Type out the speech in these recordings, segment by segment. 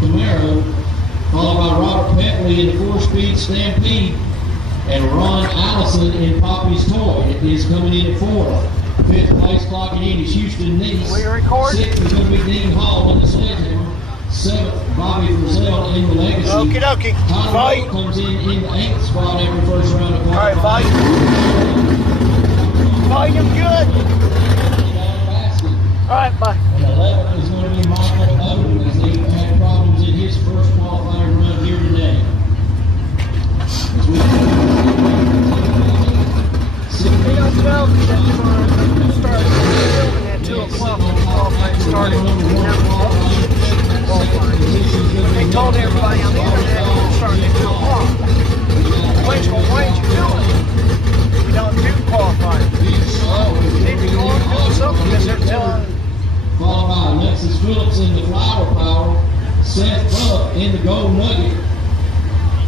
Camaro, followed by Robert Petley in the 4-speed Stampede, and Ron Allison in Poppy's Toy is coming in at 4th. 5th place clocking in is Houston Neese. 6th is going to be Dean Hall in the Sledgehammer. 7th, Bobby Frizzell in the Legacy. Okie dokie. Fight comes in the 8th spot after first round of qualifying. All right, fight him good. All right, bye. And 11th is going to be Michael Odom as he had problems in his first qualifying run here today. As we They don't tell me that we're starting filming at 2 o'clock when the qualifying started. They told everybody on the internet it was starting at 2 o'clock. Wait, well, why ain't you doing it? We don't do qualifying. Well, we need to go on doing something because they're telling. Followed by Alexis Phillips in the Flower Power, Seth Buck in the Gold Nugget,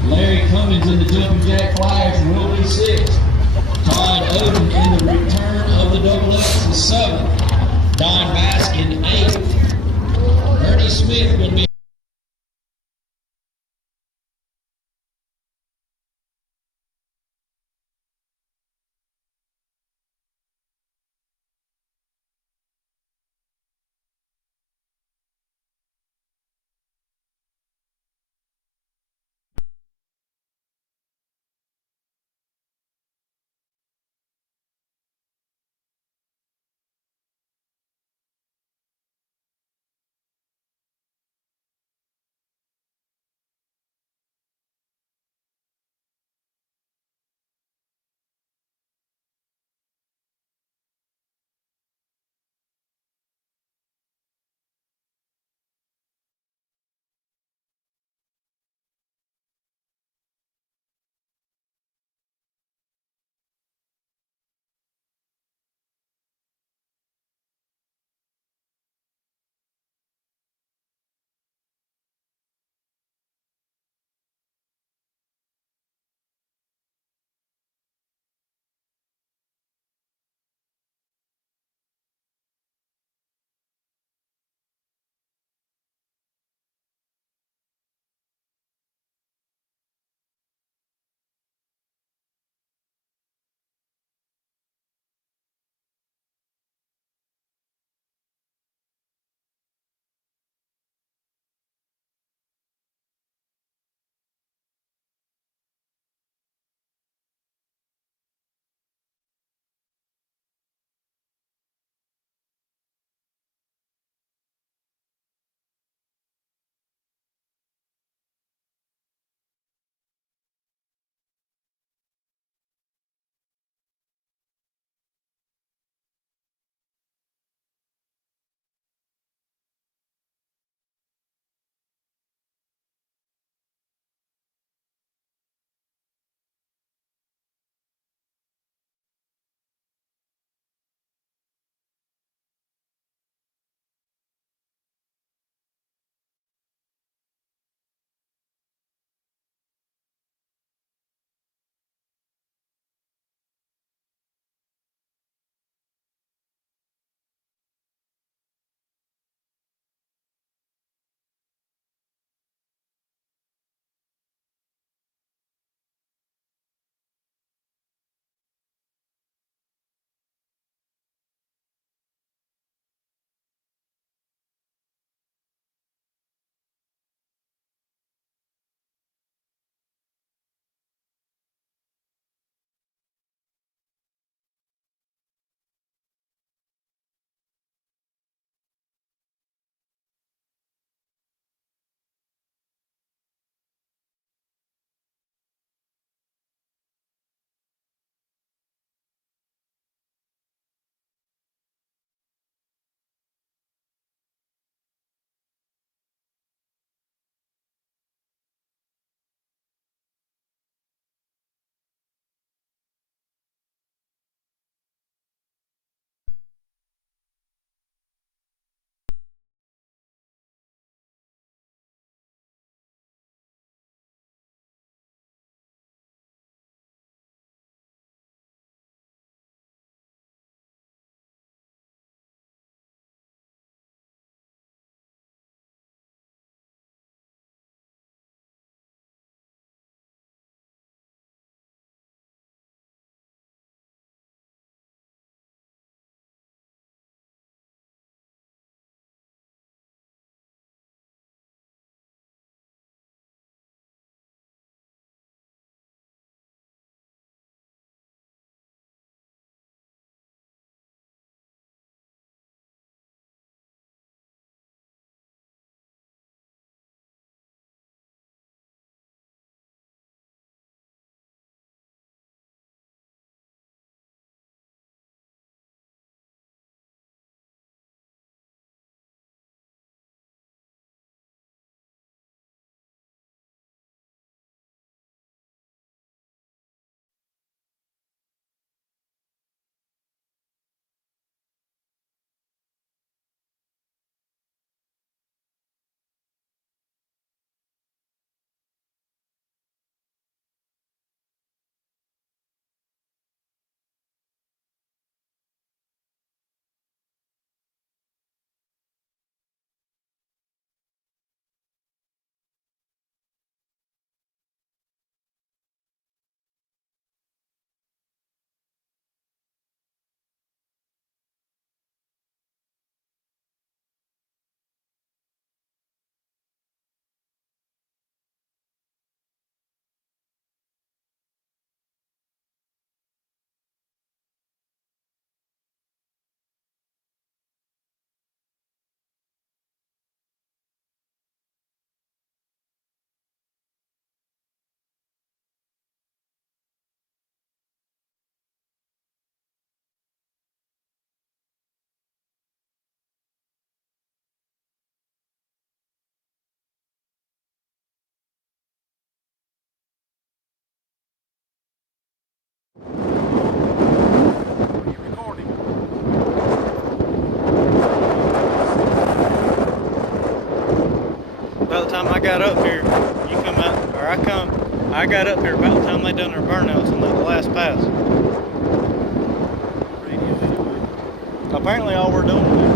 Larry Cummins in the Jumping Jack Flash will be 6th. Todd Odom in the Return of the Double X is 7th. Don Baskin 8th. Ernie Smith will be the time I got up here, you come out, or I got up here about the time they done their burnouts on the last pass. Apparently all we're doing is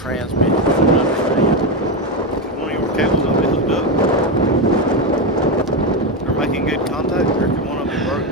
transmitting. I don't understand. One of your cables will be hooked up. They're making good contact, or if one of them broke.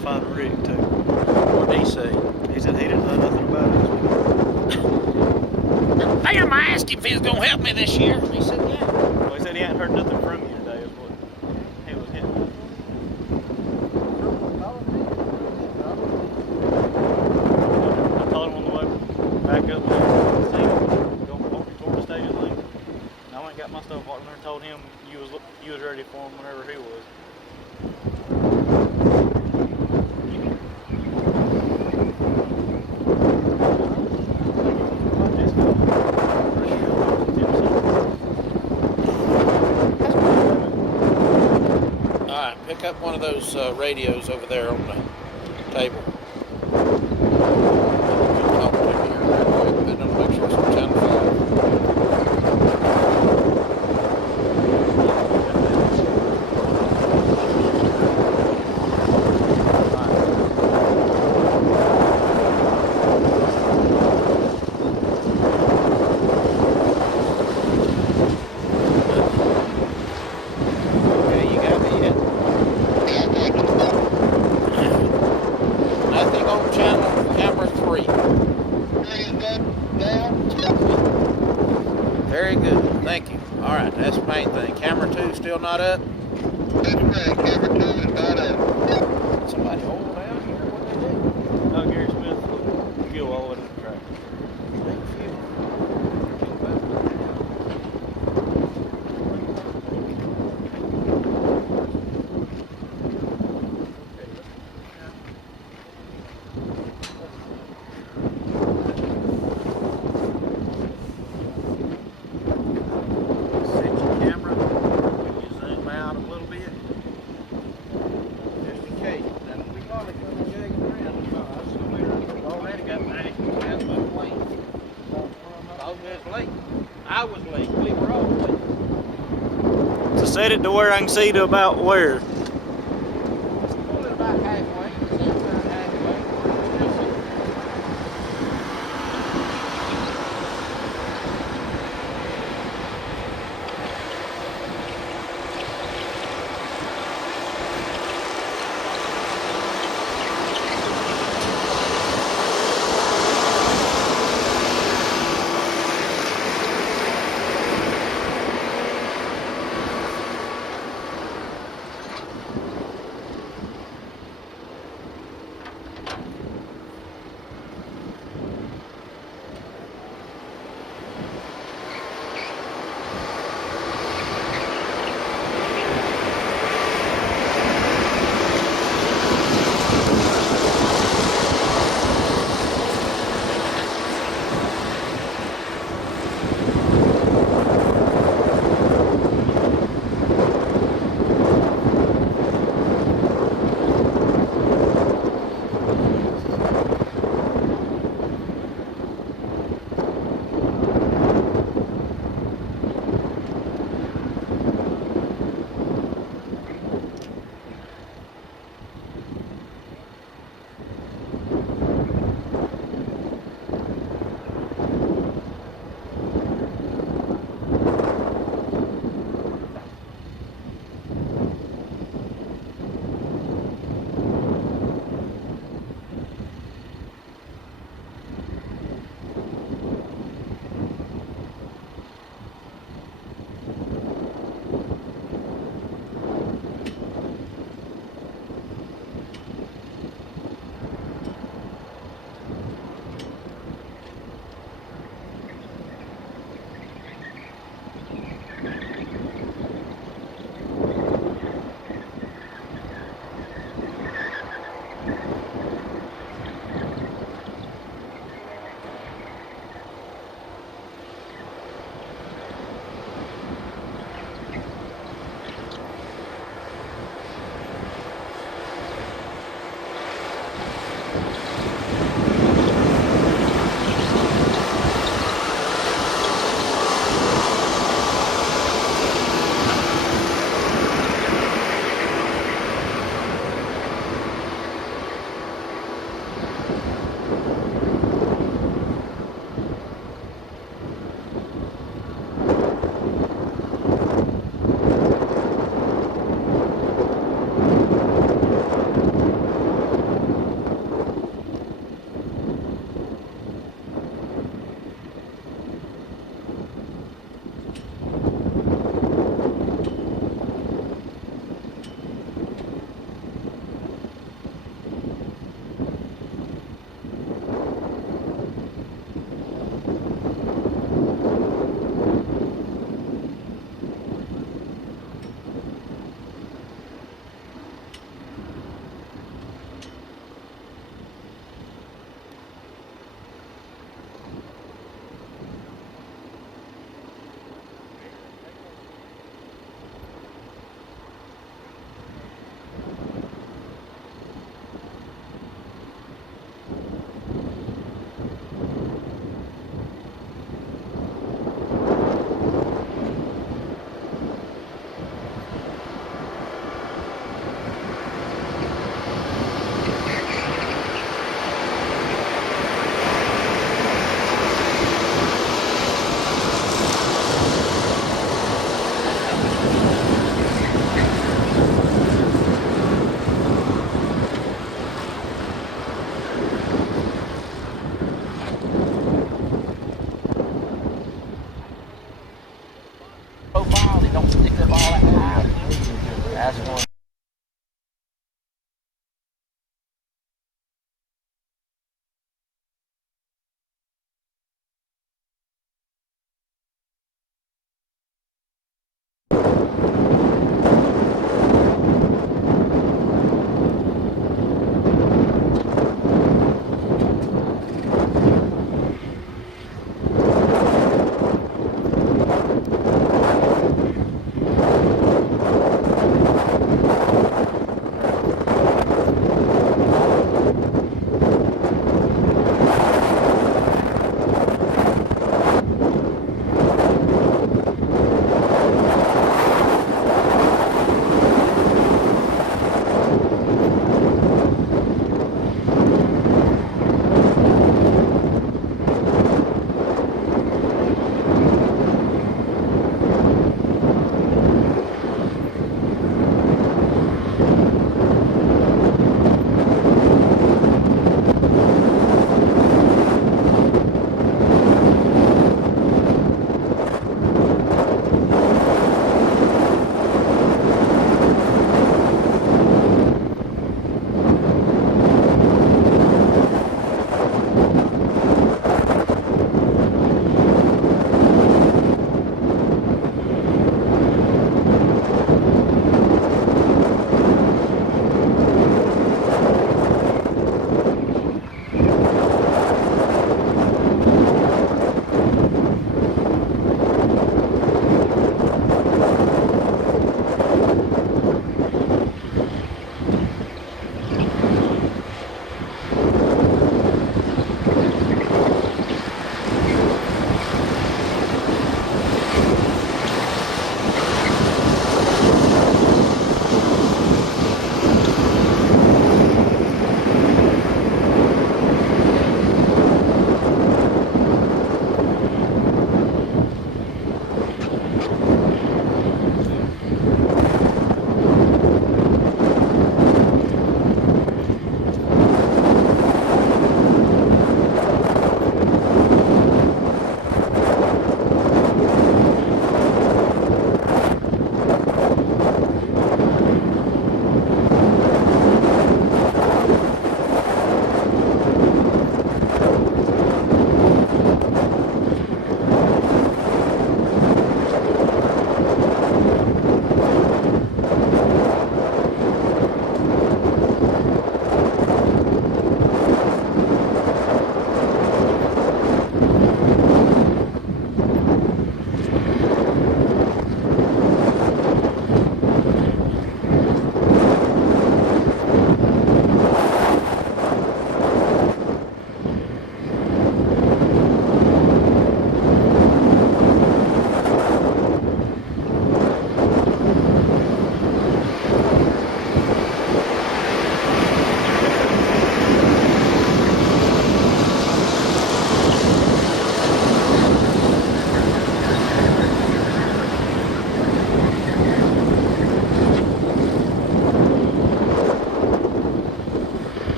Find a rig too. What did he say? He said he didn't know nothing about it. Damn, I asked him if he was gonna help me this year. He said, yeah. Well, he said he hadn't heard nothing from you today, is what he was hitting. I told him on the way back up there, going walking toward the stadium thing. And I went and got my stuff walking there and told him you was ready for him whenever he was. Pick up one of those radios over there on the table. Talk to me here real quick. I don't make sure it's on channel 5. Very good. Thank you. All right, that's the main thing. Camera 2 still not up? That's right. Camera 2 is not up. Somebody hold down here? What they do? Oh, Gary Smith will go all the way to the track. I was late. We were all late. So set it to where I can see to about where? Pull it about halfway.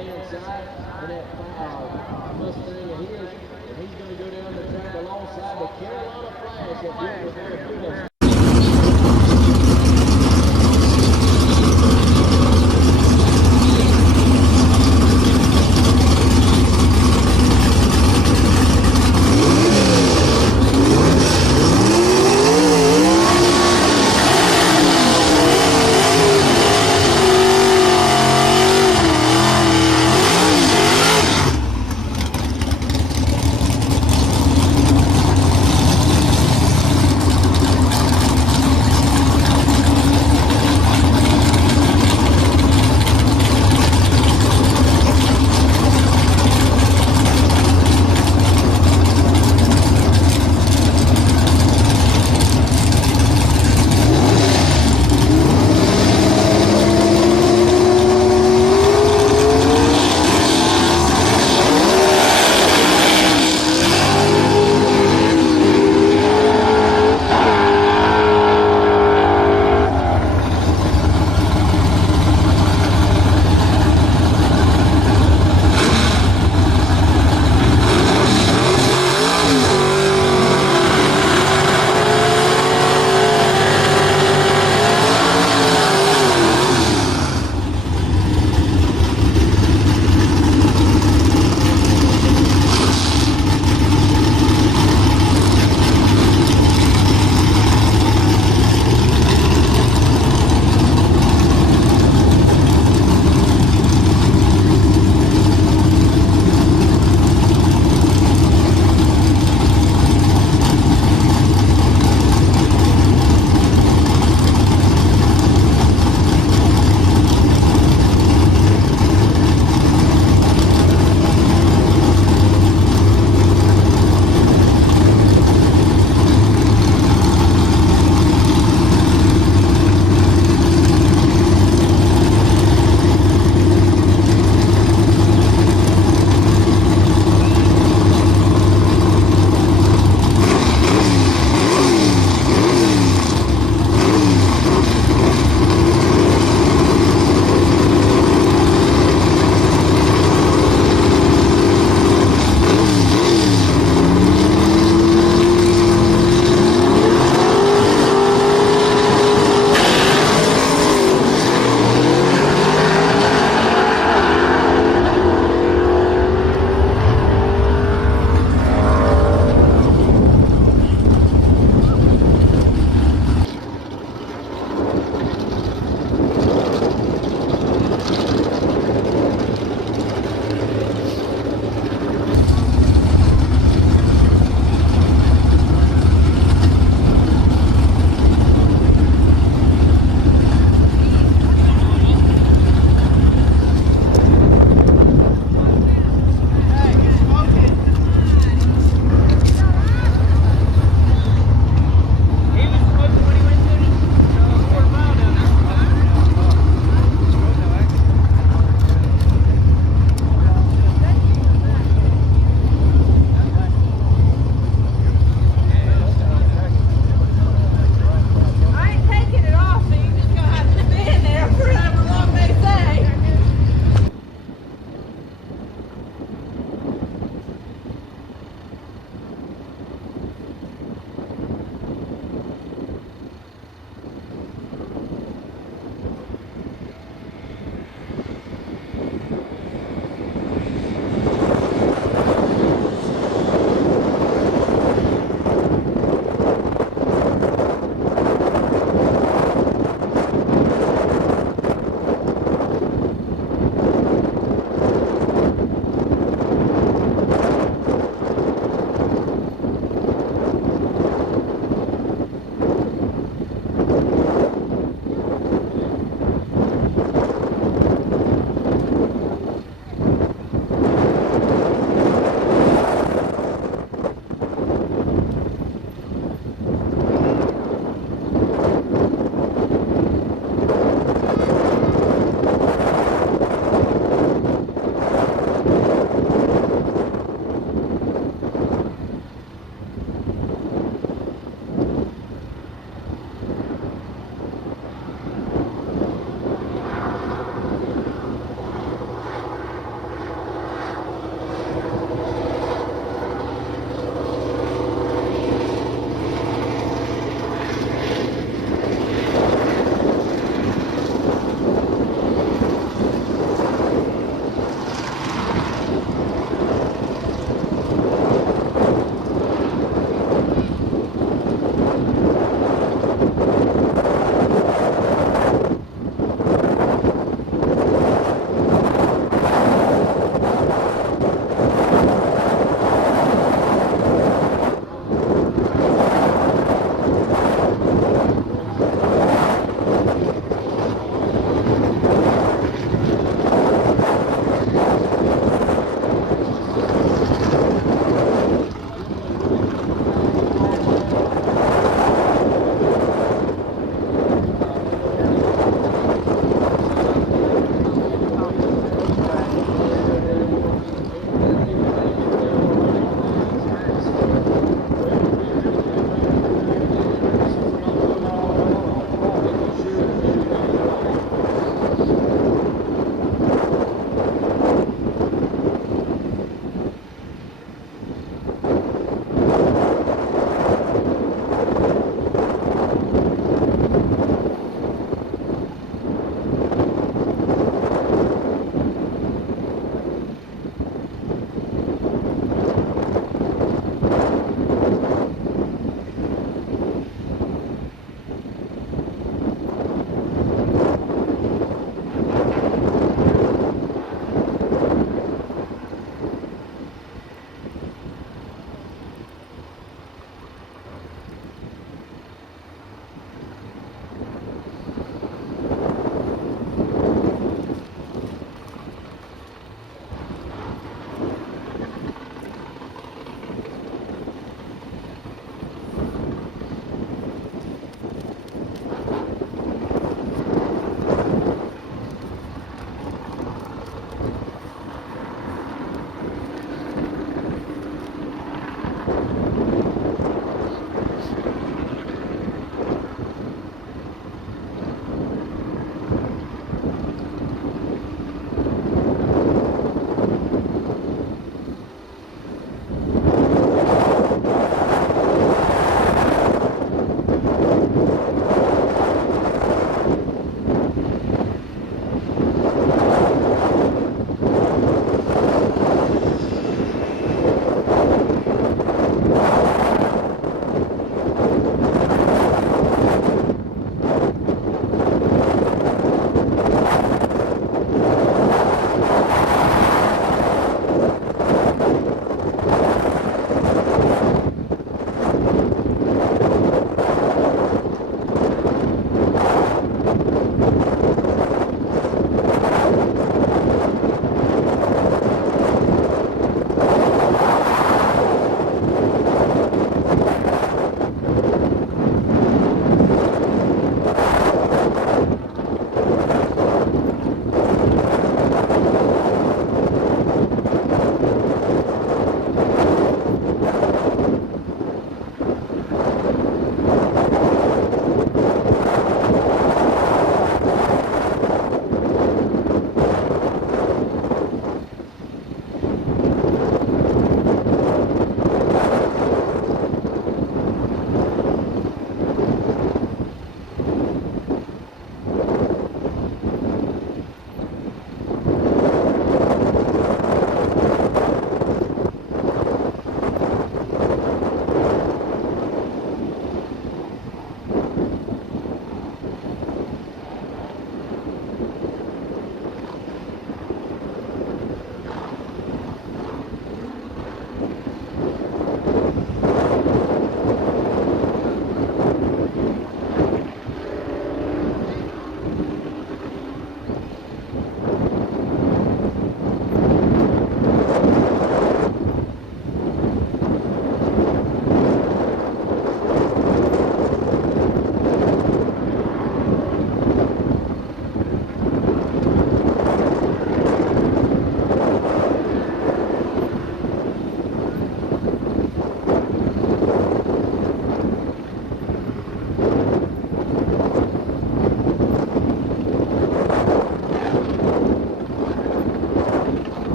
right-hand side in that Mustang of his, and he's going to go down the track alongside the Carolina Flash at Phillips.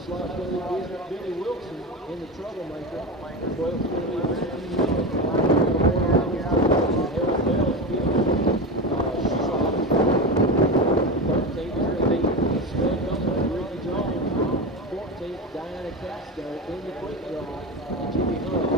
first slot's going to be Billy Wilson in the troublemaker. 12's going to be Matthew Miller. 13th is going to be Stud Company, Ricky Jones. 14th, Diana Casco in the quick draw. Jimmy Hunt.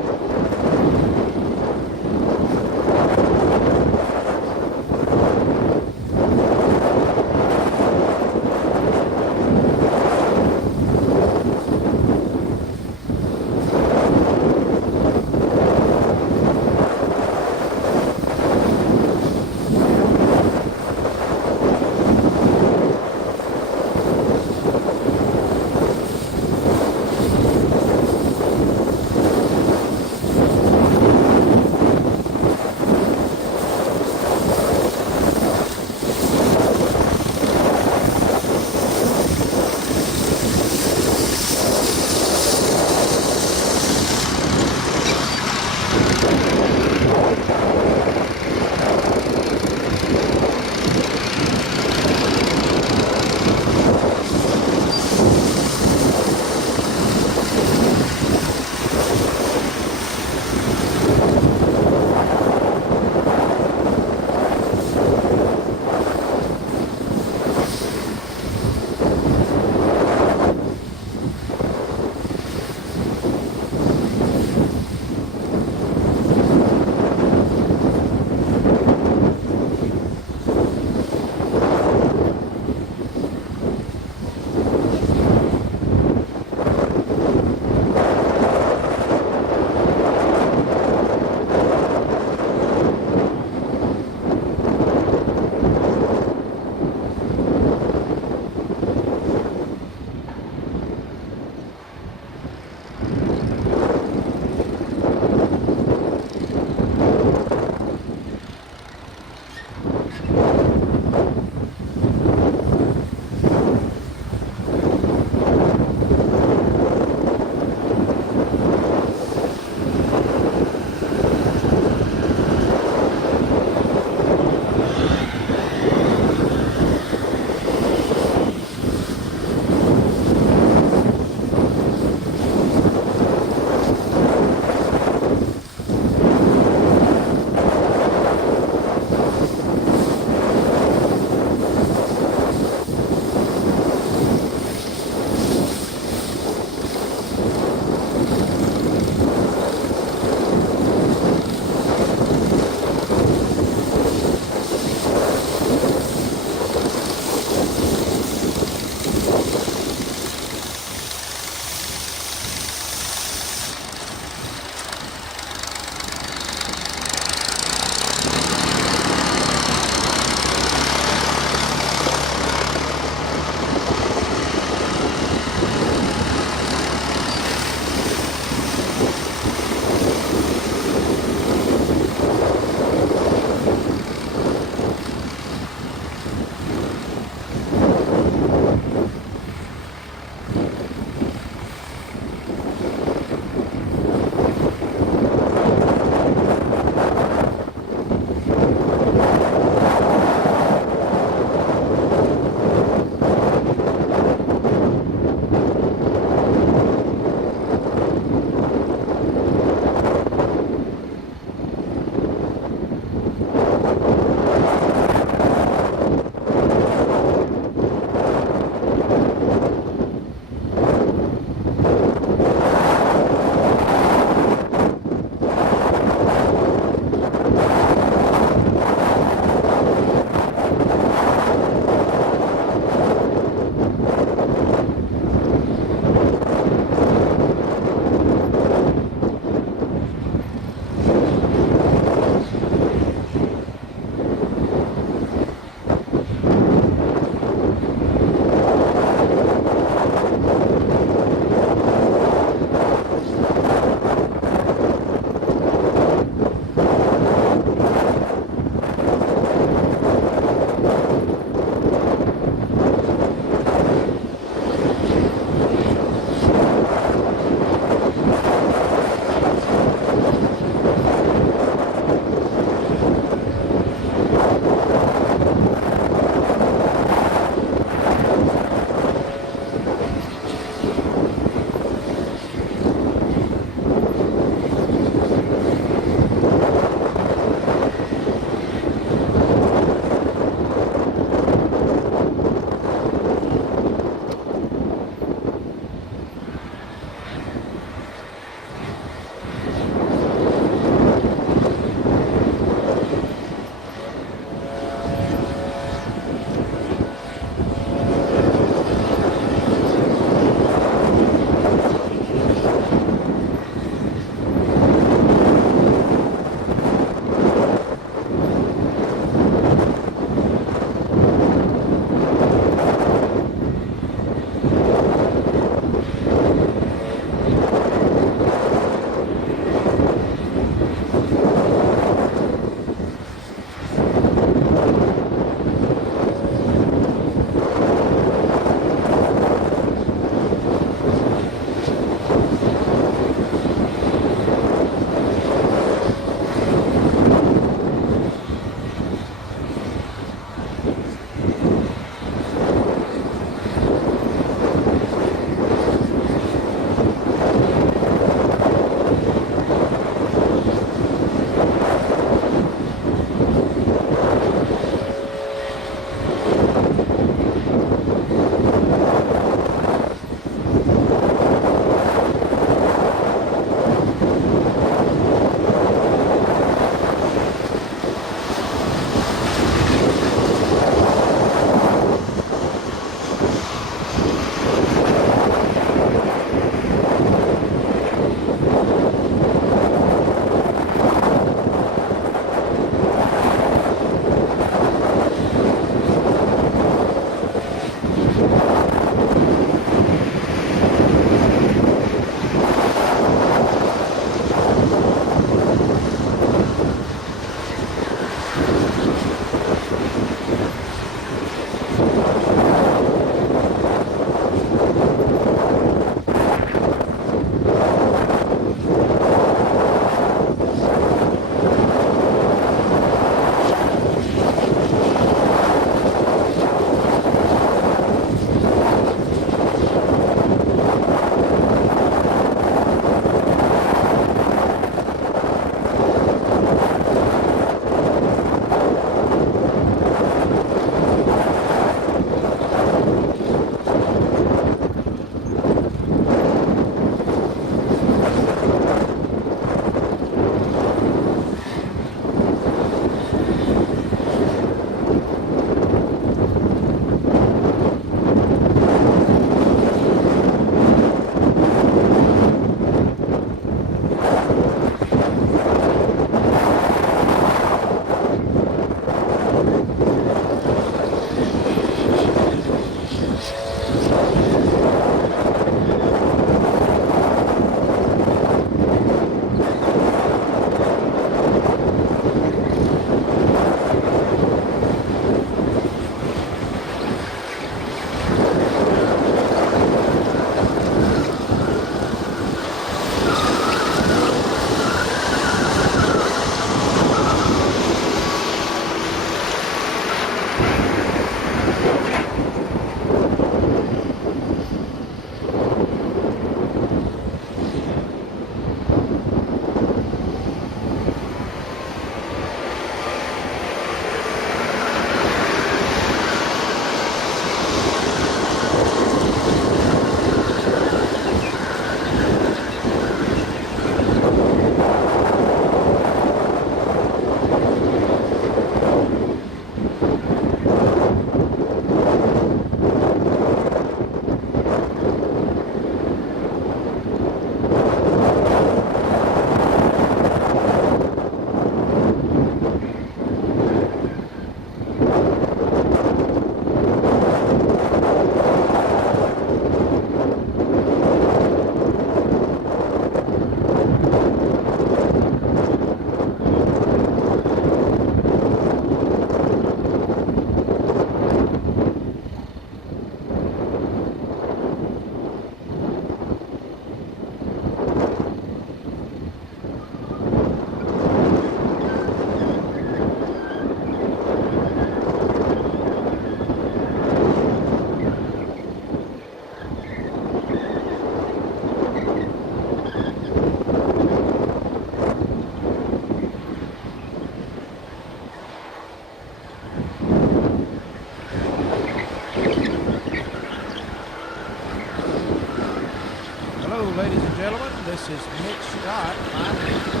ladies and gentlemen. This is Mitch Scott. I'm checking the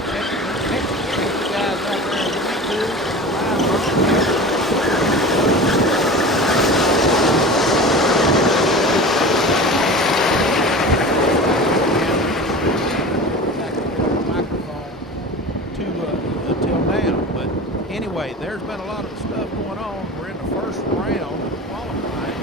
picture for you guys out there on YouTube. Until now. But anyway, there's been a lot of stuff going on. We're in the first round of qualifying.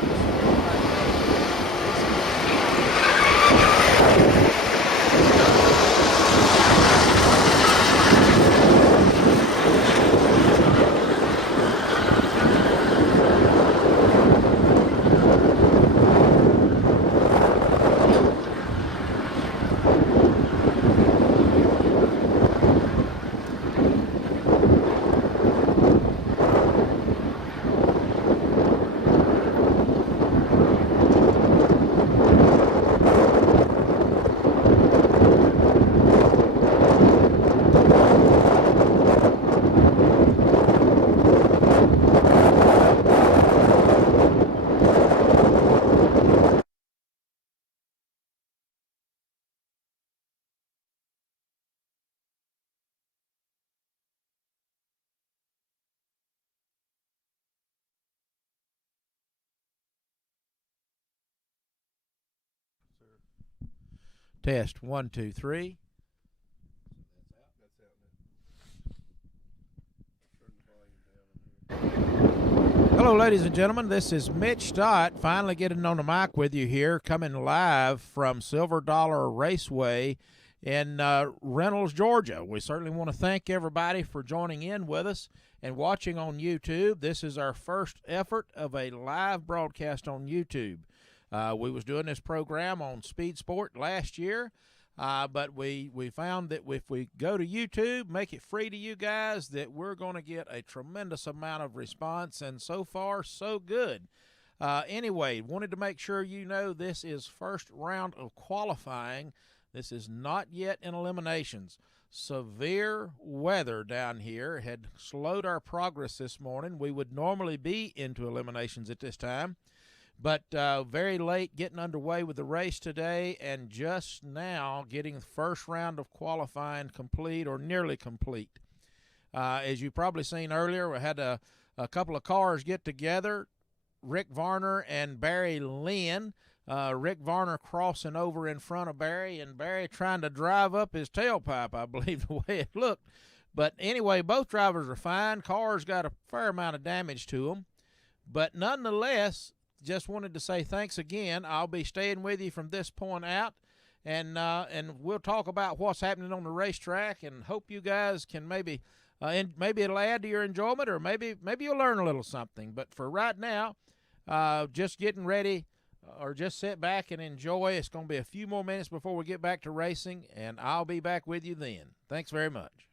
Test 1, 2, 3. Hello, ladies and gentlemen. This is Mitch Stott, finally getting on the mic with you here, coming live from Silver Dollar Raceway in Reynolds, Georgia. We certainly want to thank everybody for joining in with us and watching on YouTube. This is our first effort of a live broadcast on YouTube. We was doing this program on Speed Sport last year, but we found that if we go to YouTube, make it free to you guys, that we're going to get a tremendous amount of response, and so far, so good. Anyway, wanted to make sure you know this is first round of qualifying. This is not yet in eliminations. Severe weather down here had slowed our progress this morning. We would normally be into eliminations at this time. But very late getting underway with the race today, and just now getting the first round of qualifying complete or nearly complete. As you've probably seen earlier, we had a couple of cars get together, Rick Varner and Barry Lynn. Rick Varner crossing over in front of Barry, and Barry trying to drive up his tailpipe, I believe, the way it looked. But anyway, both drivers are fine. Cars got a fair amount of damage to them. But nonetheless, just wanted to say thanks again. I'll be staying with you from this point out, and we'll talk about what's happening on the racetrack, and hope you guys can maybe it'll add to your enjoyment, or maybe you'll learn a little something. But for right now, just getting ready, or just sit back and enjoy. It's going to be a few more minutes before we get back to racing, and I'll be back with you then. Thanks very much.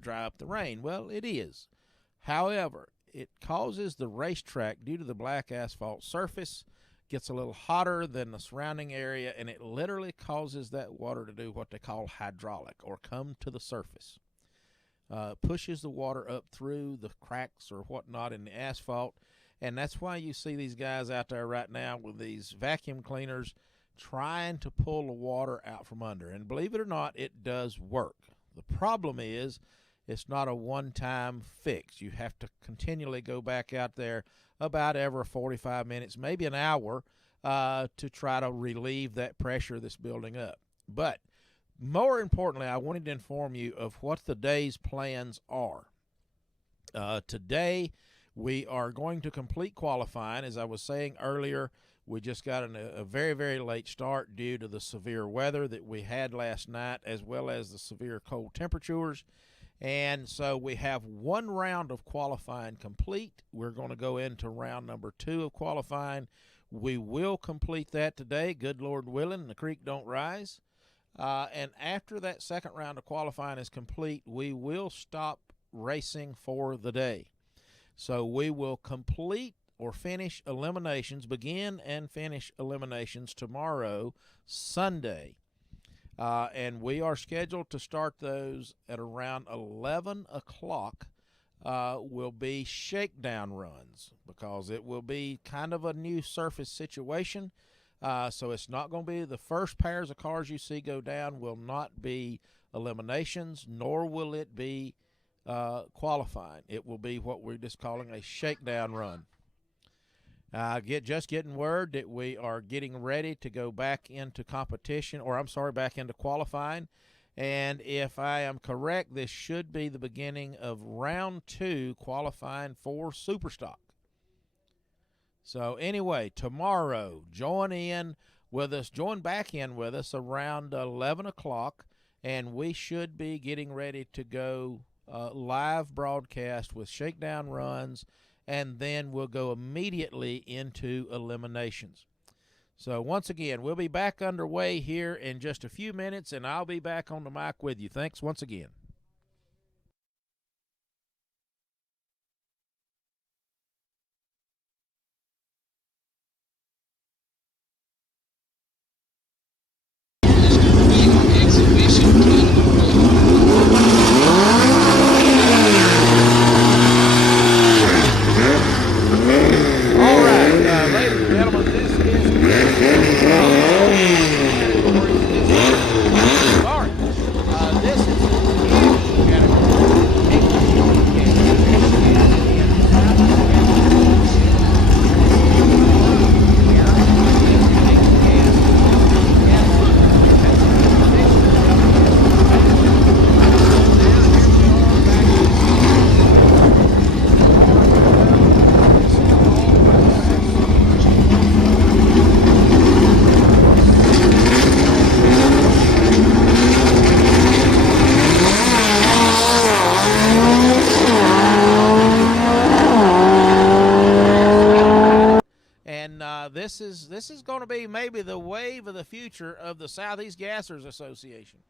dry up the rain. Well, it is. However, it causes the racetrack, due to the black asphalt surface, gets a little hotter than the surrounding area, and it literally causes that water to do what they call hydraulic, or come to the surface. Pushes the water up through the cracks or whatnot in the asphalt, and that's why you see these guys out there right now with these vacuum cleaners trying to pull the water out from under. And believe it or not, it does work. The problem is it's not a one-time fix. You have to continually go back out there about every 45 minutes, maybe an hour, to try to relieve that pressure that's building up. But more importantly, I wanted to inform you of what the day's plans are. Today, we are going to complete qualifying. As I was saying earlier, we just got a very, very late start due to the severe weather that we had last night, as well as the severe cold temperatures. And so we have one round of qualifying complete. We're going to go into round number 2 of qualifying. We will complete that today, good Lord willing, the creek don't rise. And after that second round of qualifying is complete, we will stop racing for the day. So we will complete or finish eliminations, begin and finish eliminations tomorrow, Sunday. And we are scheduled to start those at around 11 o'clock. Will be shakedown runs, because it will be kind of a new surface situation. So it's not going to be the first pairs of cars you see go down will not be eliminations, nor will it be qualifying. It will be what we're just calling a shakedown run. Just getting word that we are getting ready to go back into competition, or I'm sorry, back into qualifying. And if I am correct, this should be the beginning of round 2 qualifying for Superstock. So anyway, tomorrow, join back in with us around 11 o'clock, and we should be getting ready to go live broadcast with shakedown runs, and then we'll go immediately into eliminations. So once again, we'll be back underway here in just a few minutes, and I'll be back on the mic with you. Thanks once again. This is going to be maybe the wave of the future of the Southeast Gassers Association.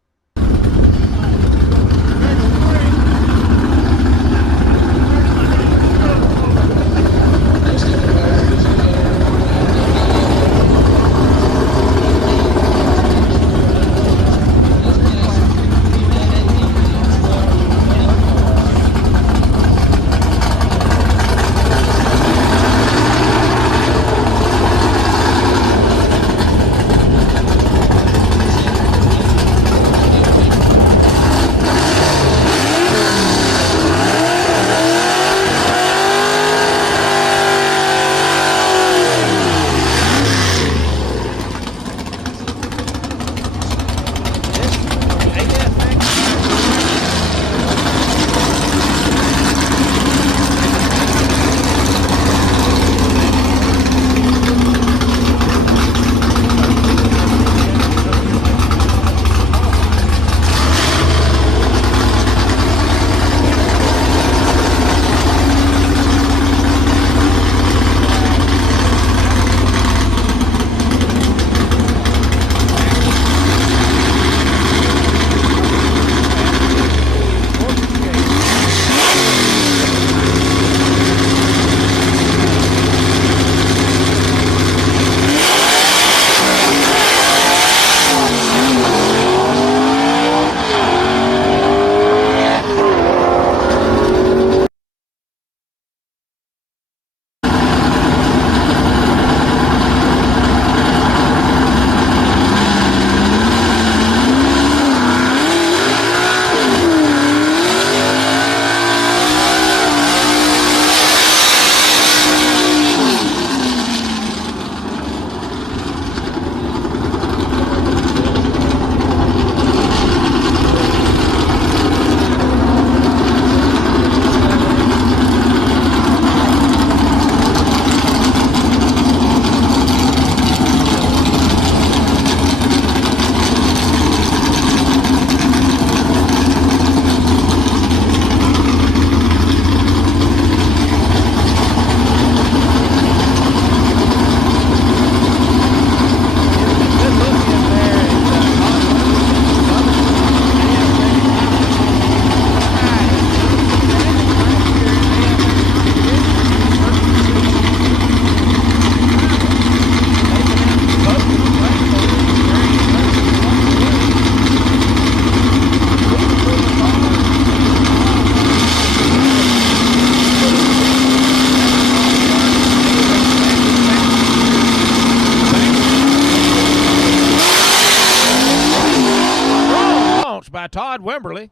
Todd Wimberly.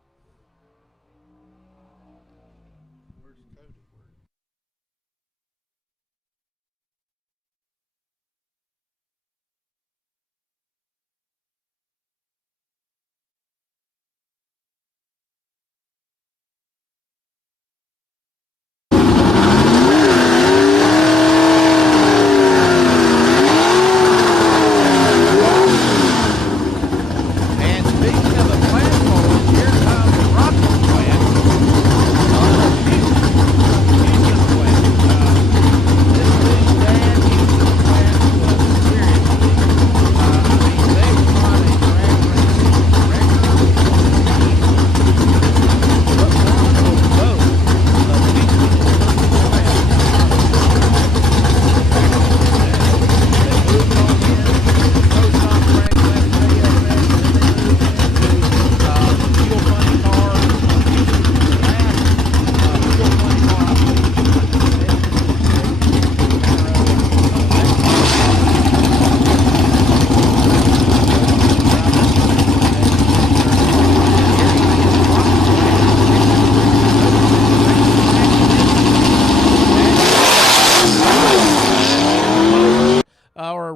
And speaking of the platform, here comes the rocket plant.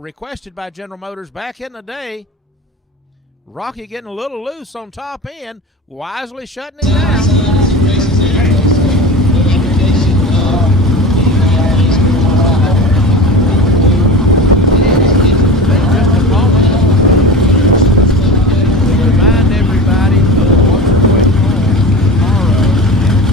requested by General Motors back in the day. Rocky getting a little loose on top end, wisely shutting it down. Remind everybody of what's going on tomorrow in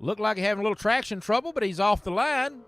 Looked like having a little traction trouble, but he's off the line.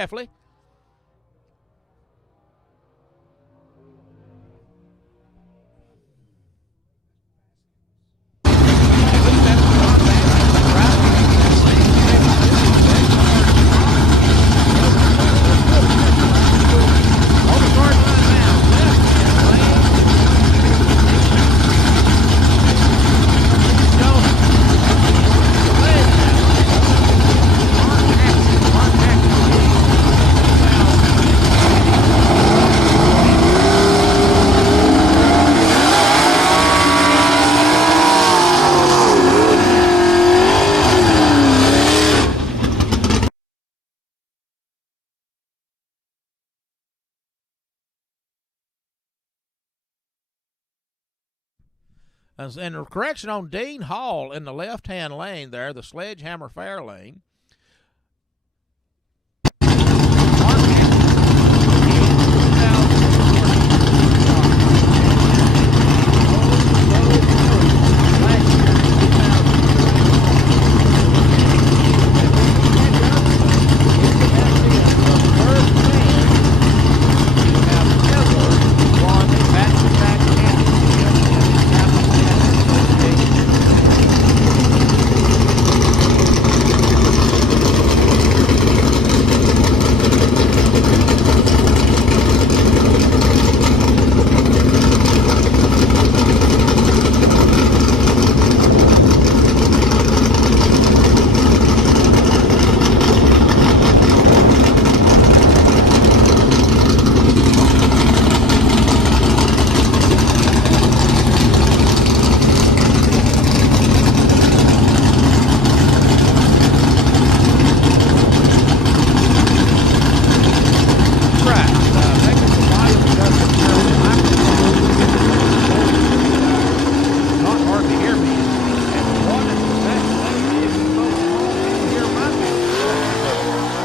Heffley. And a correction on Dean Hall in the left-hand lane there, the Sledgehammer Fair lane.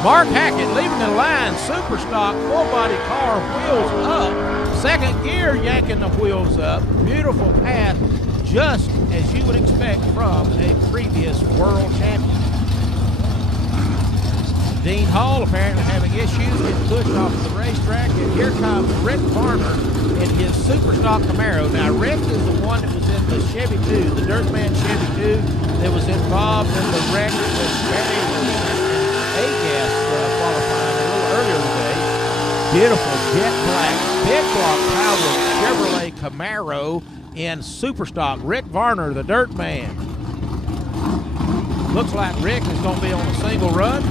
Mark Hackett leaving the line, super stock, full-body car, wheels up, second gear yanking the wheels up, beautiful path, just as you would expect from a previous world champion. Dean Hall apparently having issues getting pushed off the racetrack, and here comes Rick Varner in his super stock Camaro. Now, Rick is the one that was in the Chevy 2, the Dirtman Chevy 2, that was involved in the wreck with Barry A-gas qualifying a little earlier today. Beautiful jet black, big block powered Chevrolet Camaro in super stock. Rick Varner, the dirt man. Looks like Rick is going to be on a single run.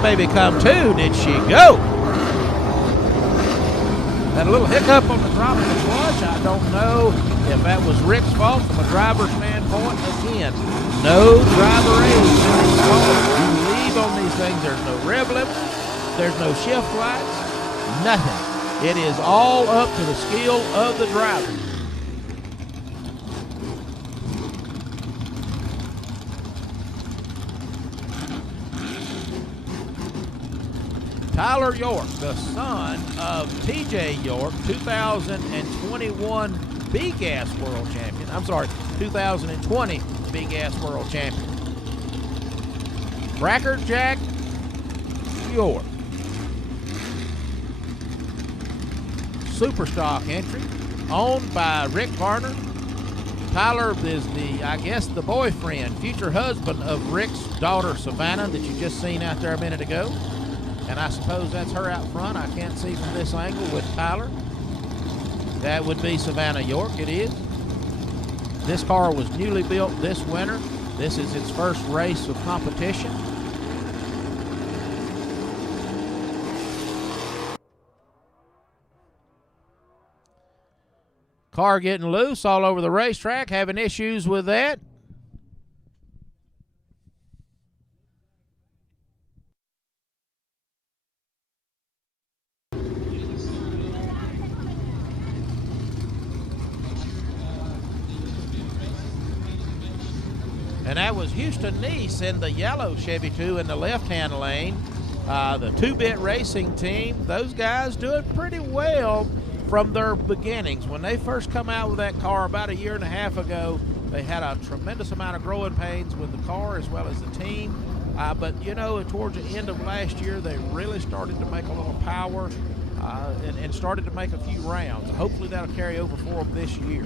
Baby come to, did she go? Had a little hiccup on the drop of the clutch. I don't know if that was Rick's fault from a driver's standpoint. Again, no driver aid in this car. You leave on these things, there's no rev limit, there's no shift lights, nothing. It is all up to the skill of the driver. Tyler York, the son of T.J. York, 2021 B-Gas World Champion. I'm sorry, 2020 B-Gas World Champion. Bracker Jack York. Super stock entry, owned by Rick Varner. Tyler is the boyfriend, future husband of Rick's daughter, Savannah, that you just seen out there a minute ago. And I suppose that's her out front. I can't see from this angle with Tyler. That would be Savannah York, it is. This car was newly built this winter. This is its first race of competition. Car getting loose all over the racetrack, having issues with that. And that was Houston Neese in the yellow Chevy 2 in the left-hand lane. The 2-bit racing team, those guys doing pretty well from their beginnings. When they first come out with that car about a year and a half ago, they had a tremendous amount of growing pains with the car as well as the team. But, you know, towards the end of last year, they really started to make a little power and started to make a few rounds. Hopefully that'll carry over for them this year.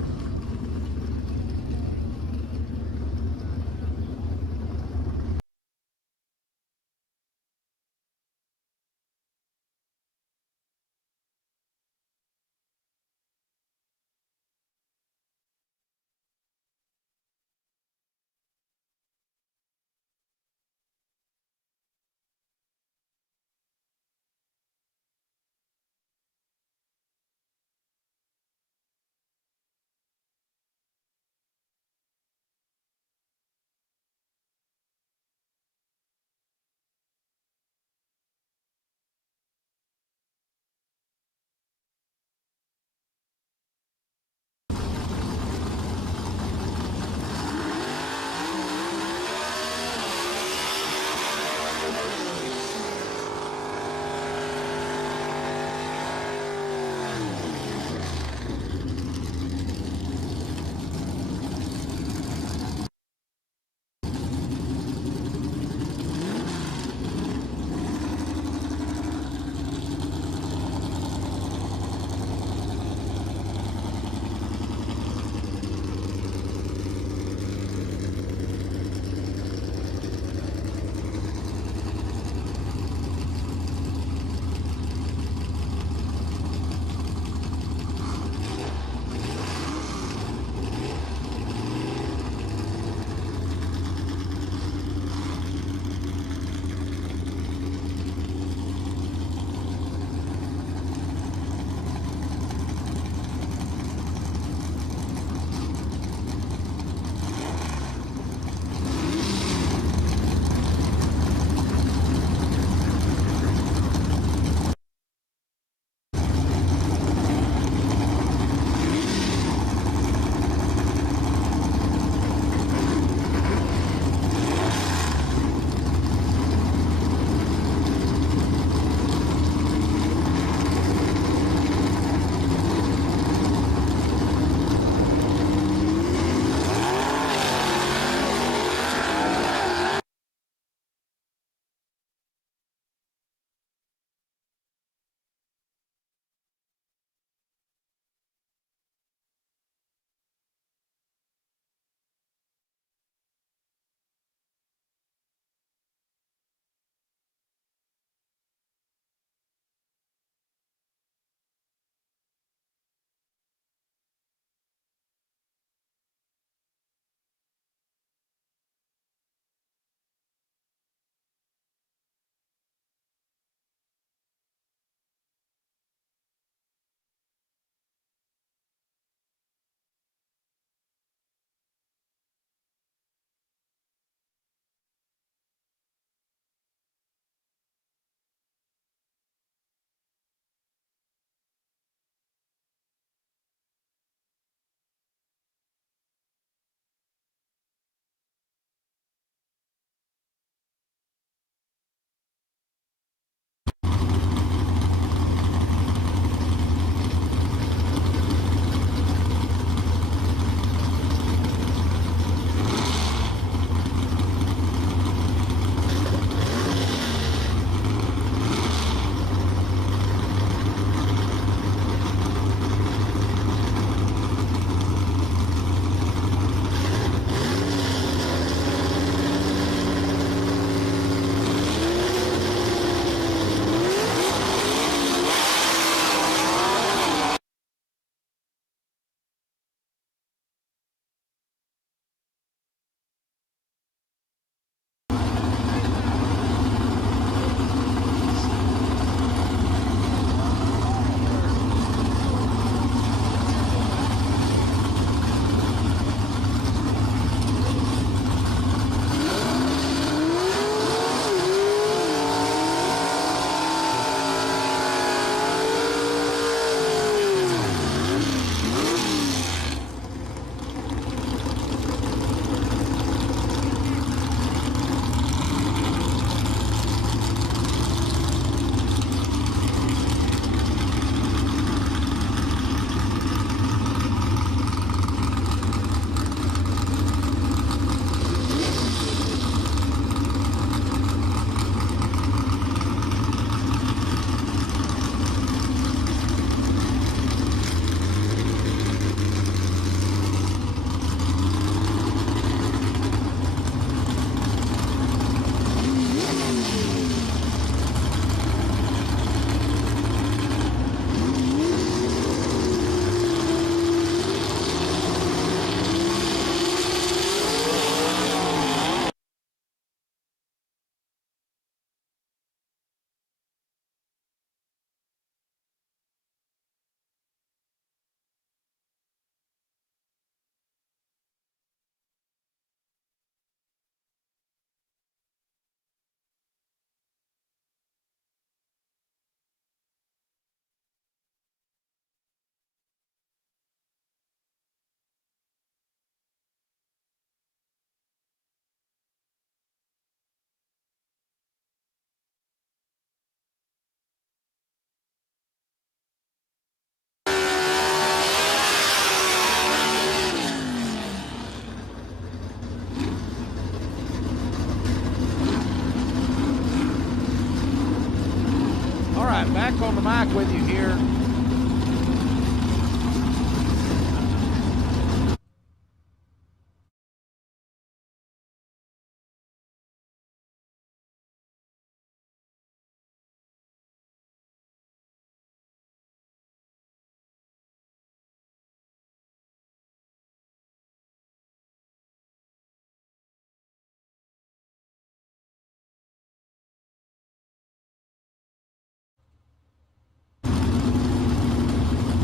right, back on the mic with you here.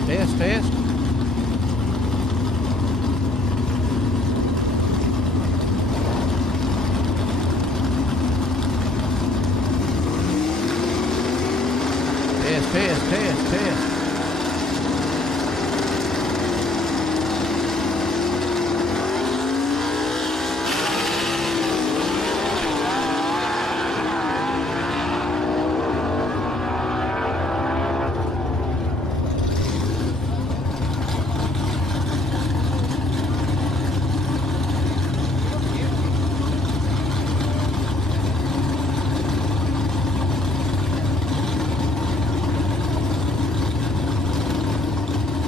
Test, test. Test, test, test, test.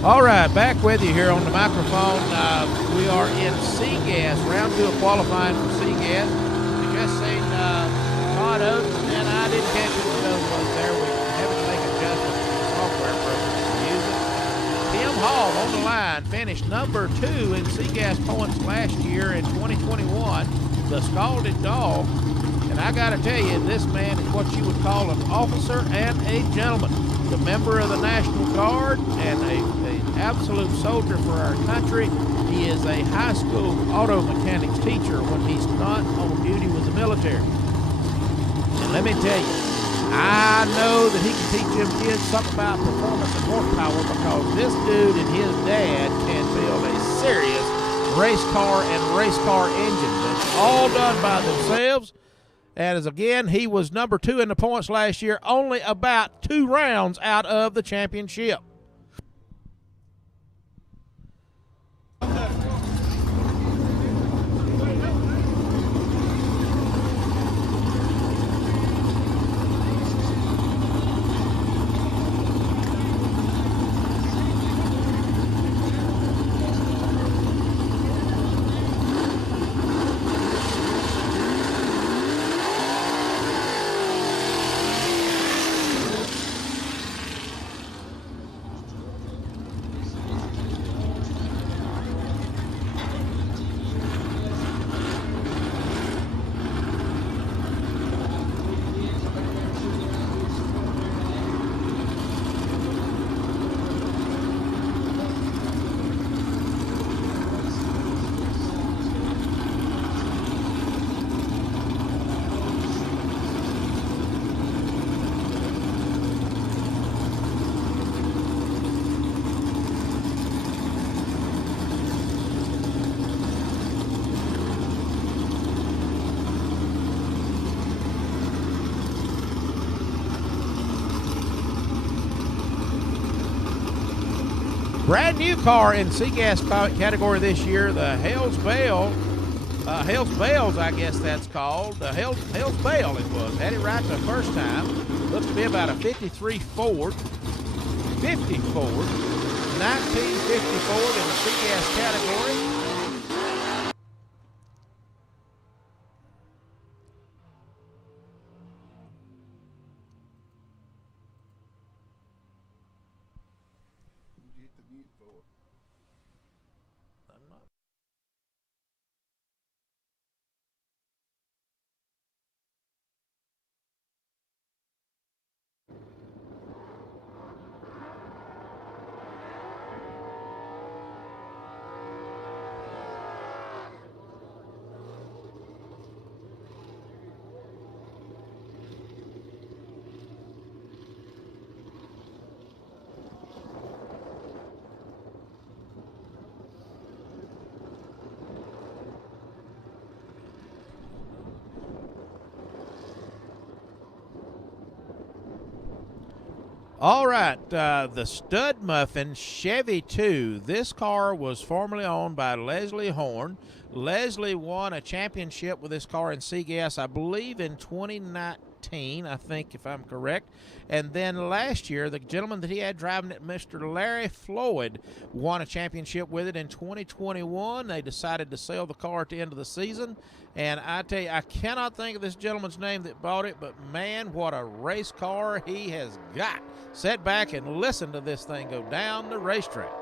All right, back with you here on the microphone. We are in SEGA, round 2 of qualifying for SEGA. We just seen Todd Oates, and I didn't catch who the other was there. We having to make adjustments to the software program we're using. Tim Hall on the line finished number 2 in SEGA points last year in 2021, the Scalded Dog. And I got to tell you, this man is what you would call an officer and a gentleman. The member of the National Guard and an absolute soldier for our country. He is a high school auto mechanics teacher when he's not on duty with the military. And let me tell you, I know that he can teach them kids something about performance and horsepower, because this dude and his dad can build a serious race car and race car engine. That's all done by themselves. And as again, he was number 2 in the points last year, only about 2 rounds out of the championship. Brand new car in SEGA category this year, the Hell's Bell. Hell's Bells, I guess that's called. Hell's Bell it was. Had it right the first time. Looks to be about a 53 Ford. 50 Ford. 1950 Ford in the SEGA category. All right, the Stud Muffin Chevy 2. This car was formerly owned by Leslie Horn. Leslie won a championship with this car in SEGA, I believe, in 2019. 2018, I think, if I'm correct. And then last year, the gentleman that he had driving it, Mr. Larry Floyd, won a championship with it in 2021. They decided to sell the car at the end of the season. And I tell you, I cannot think of this gentleman's name that bought it, but man, what a race car he has got. Sit back and listen to this thing go down the racetrack.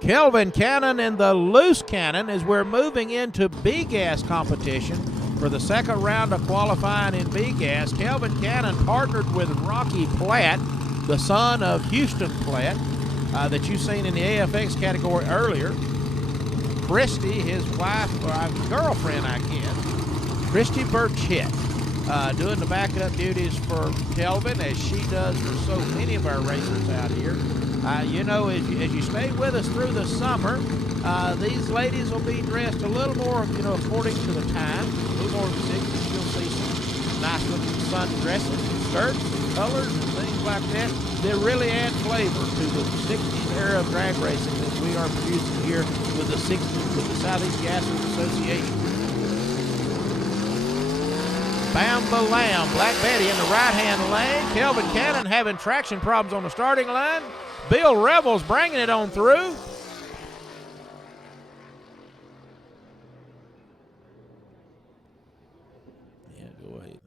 Kelvin Cannon in the loose cannon as we're moving into B-gas competition for the second round of qualifying in B-gas. Kelvin Cannon partnered with Rocky Platt, the son of Houston Platt, that you've seen in the AFX category earlier. Christy, his wife, or girlfriend, I guess, Christy Burchett, doing the backup duties for Kelvin, as she does for so many of our racers out here. You know, as you stay with us through the summer, these ladies will be dressed a little more, you know, according to the time, a little more of the 60s. You'll see some nice-looking sundresses, skirts, and colors, and things like that that really add flavor to the 60s era of drag racing that we are producing here with the Southeast Gassers Association. Bam-ba-lam, Black Betty in the right-hand lane. Kelvin Cannon having traction problems on the starting line. Bill Revels bringing it on through. Yeah, go ahead.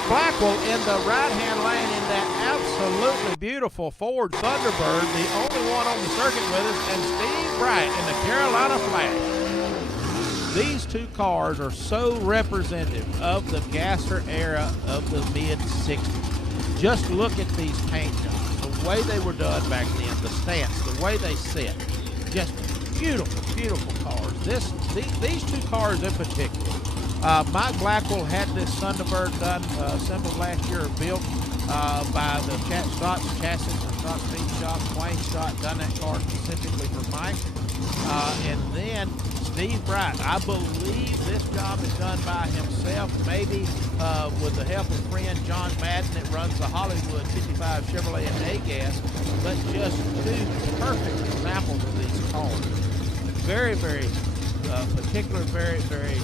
Todd Blackwell in the right-hand lane in that absolutely beautiful Ford Thunderbird, the only one on the circuit with us, and Steve Bright in the Carolina Flash. These two cars are so representative of the Gasser era of the mid-'60s. Just look at these paint jobs, the way they were done back then, the stance, the way they sit. Just beautiful, beautiful cars. These two cars in particular. Mike Blackwell had this Thunderbird done, assembled last year, or built by the Scott's Chassis or Scott's Speed Shop. Wayne Scott done that car specifically for Mike. And then Steve Bright, I believe this job is done by himself, maybe with the help of friend John Madden that runs the Hollywood 55 Chevrolet and A-Gas, but just two perfect examples of these cars. Very, very particular, very, very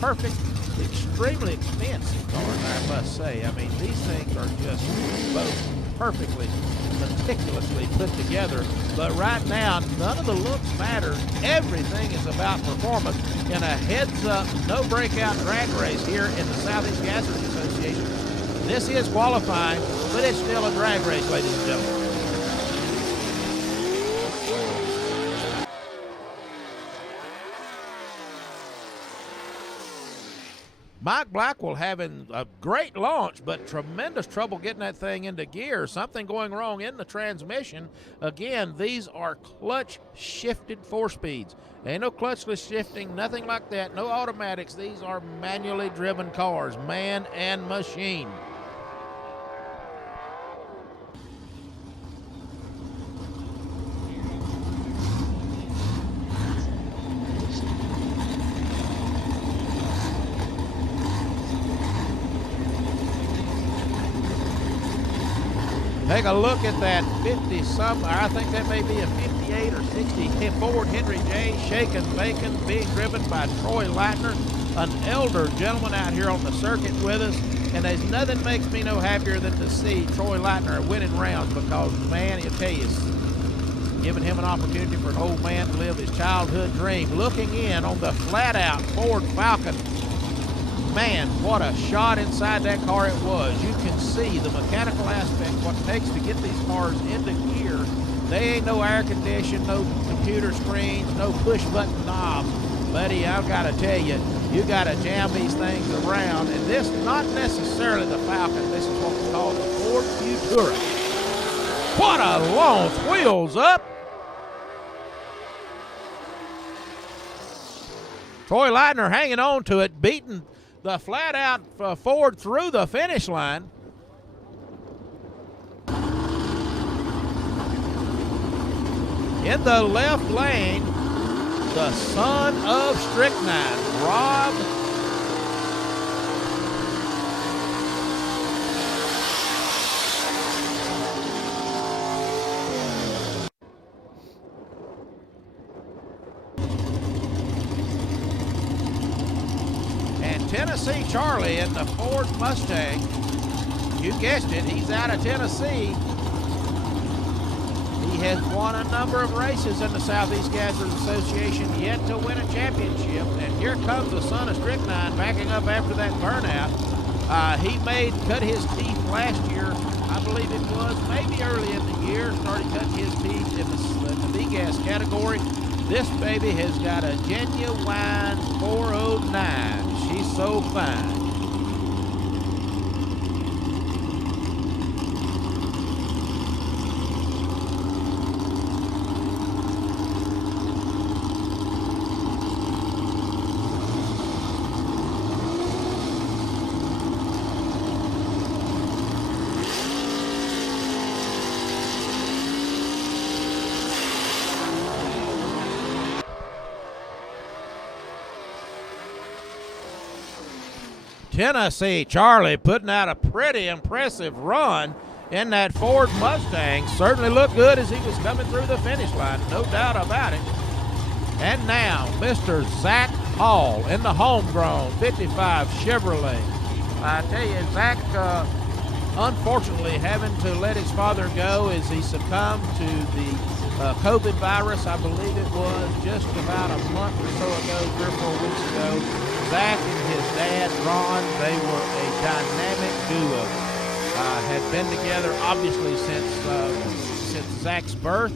perfect, extremely expensive cars, I must say. I mean, these things are just both perfectly, meticulously put together. But right now, none of the looks matter. Everything is about performance in a heads-up, no-breakout drag race here in the Southeast Gassers Association. This is qualifying, but it's still a drag race, ladies and gentlemen. Mike Blackwell having a great launch, but tremendous trouble getting that thing into gear. Something going wrong in the transmission. Again, these are clutch-shifted 4-speeds. Ain't no clutchless shifting, nothing like that, no automatics. These are manually driven cars, man and machine. Take a look at that 50-some, I think that may be a 58 or 60 Ford Henry J, shaken bacon, being driven by Troy Leitner, an elder gentleman out here on the circuit with us. And there's nothing makes me no happier than to see Troy Leitner winning rounds, because, man, I'll tell you, it's giving him an opportunity for an old man to live his childhood dream. Looking in on the flat-out Ford Falcon, man, what a shot inside that car it was. You can see the mechanical aspect, what it takes to get these cars into gear. They ain't no air conditioning, no computer screens, no push-button knobs. Buddy, I've got to tell you, you got to jam these things around. And this, not necessarily the Falcon, this is what we call the Ford Futurist. What a launch, wheels up. Troy Leitner hanging on to it, beating the flat-out Ford through the finish line. In the left lane, the son of Strychnine, Rob Tennessee Charlie in the Ford Mustang. You guessed it, he's out of Tennessee. He has won a number of races in the Southeast Gassers Association, yet to win a championship. And here comes the son of Strychnine backing up after that burnout. He cut his teeth last year, I believe it was, maybe early in the year, started cutting his teeth in the B-gas category. This baby has got a genuine 409. She's so fine. Tennessee Charlie putting out a pretty impressive run in that Ford Mustang. Certainly looked good as he was coming through the finish line, no doubt about it. And now, Mr. Zach Hall in the homegrown 55 Chevrolet. I tell you, Zach, unfortunately, having to let his father go as he succumbed to the COVID virus, I believe it was just about a month or so ago, 3 or 4 weeks ago. Zach and his dad, Ron, they were a dynamic duo. Had been together, obviously, since Zach's birth.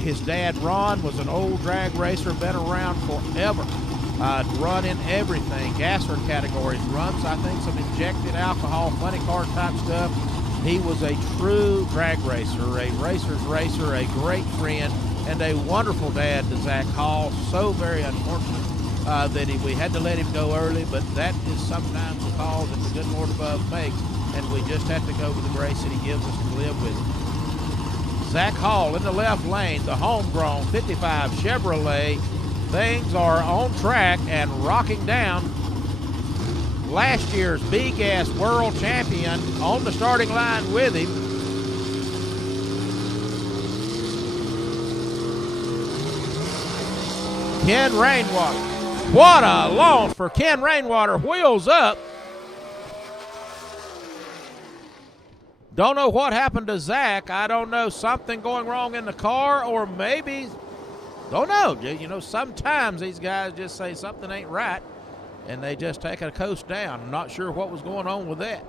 His dad, Ron, was an old drag racer, been around forever. Run in everything, gasser categories, runs, I think, some injected alcohol, funny car type stuff. He was a true drag racer, a racer's racer, a great friend, and a wonderful dad to Zach Hall. So very unfortunate that we had to let him go early, but that is sometimes the call that the good Lord above makes, and we just have to go with the grace that he gives us to live with it. Zach Hall in the left lane, the homegrown 55 Chevrolet. Things are on track and rocking down. Last year's B-Gas World Champion on the starting line with him. Ken Rainwater. What a launch for Ken Rainwater. Wheels up. Don't know what happened to Zach. I don't know, something going wrong in the car, or maybe, don't know. You know, sometimes these guys just say something ain't right and they just take a coast down. I'm not sure what was going on with that.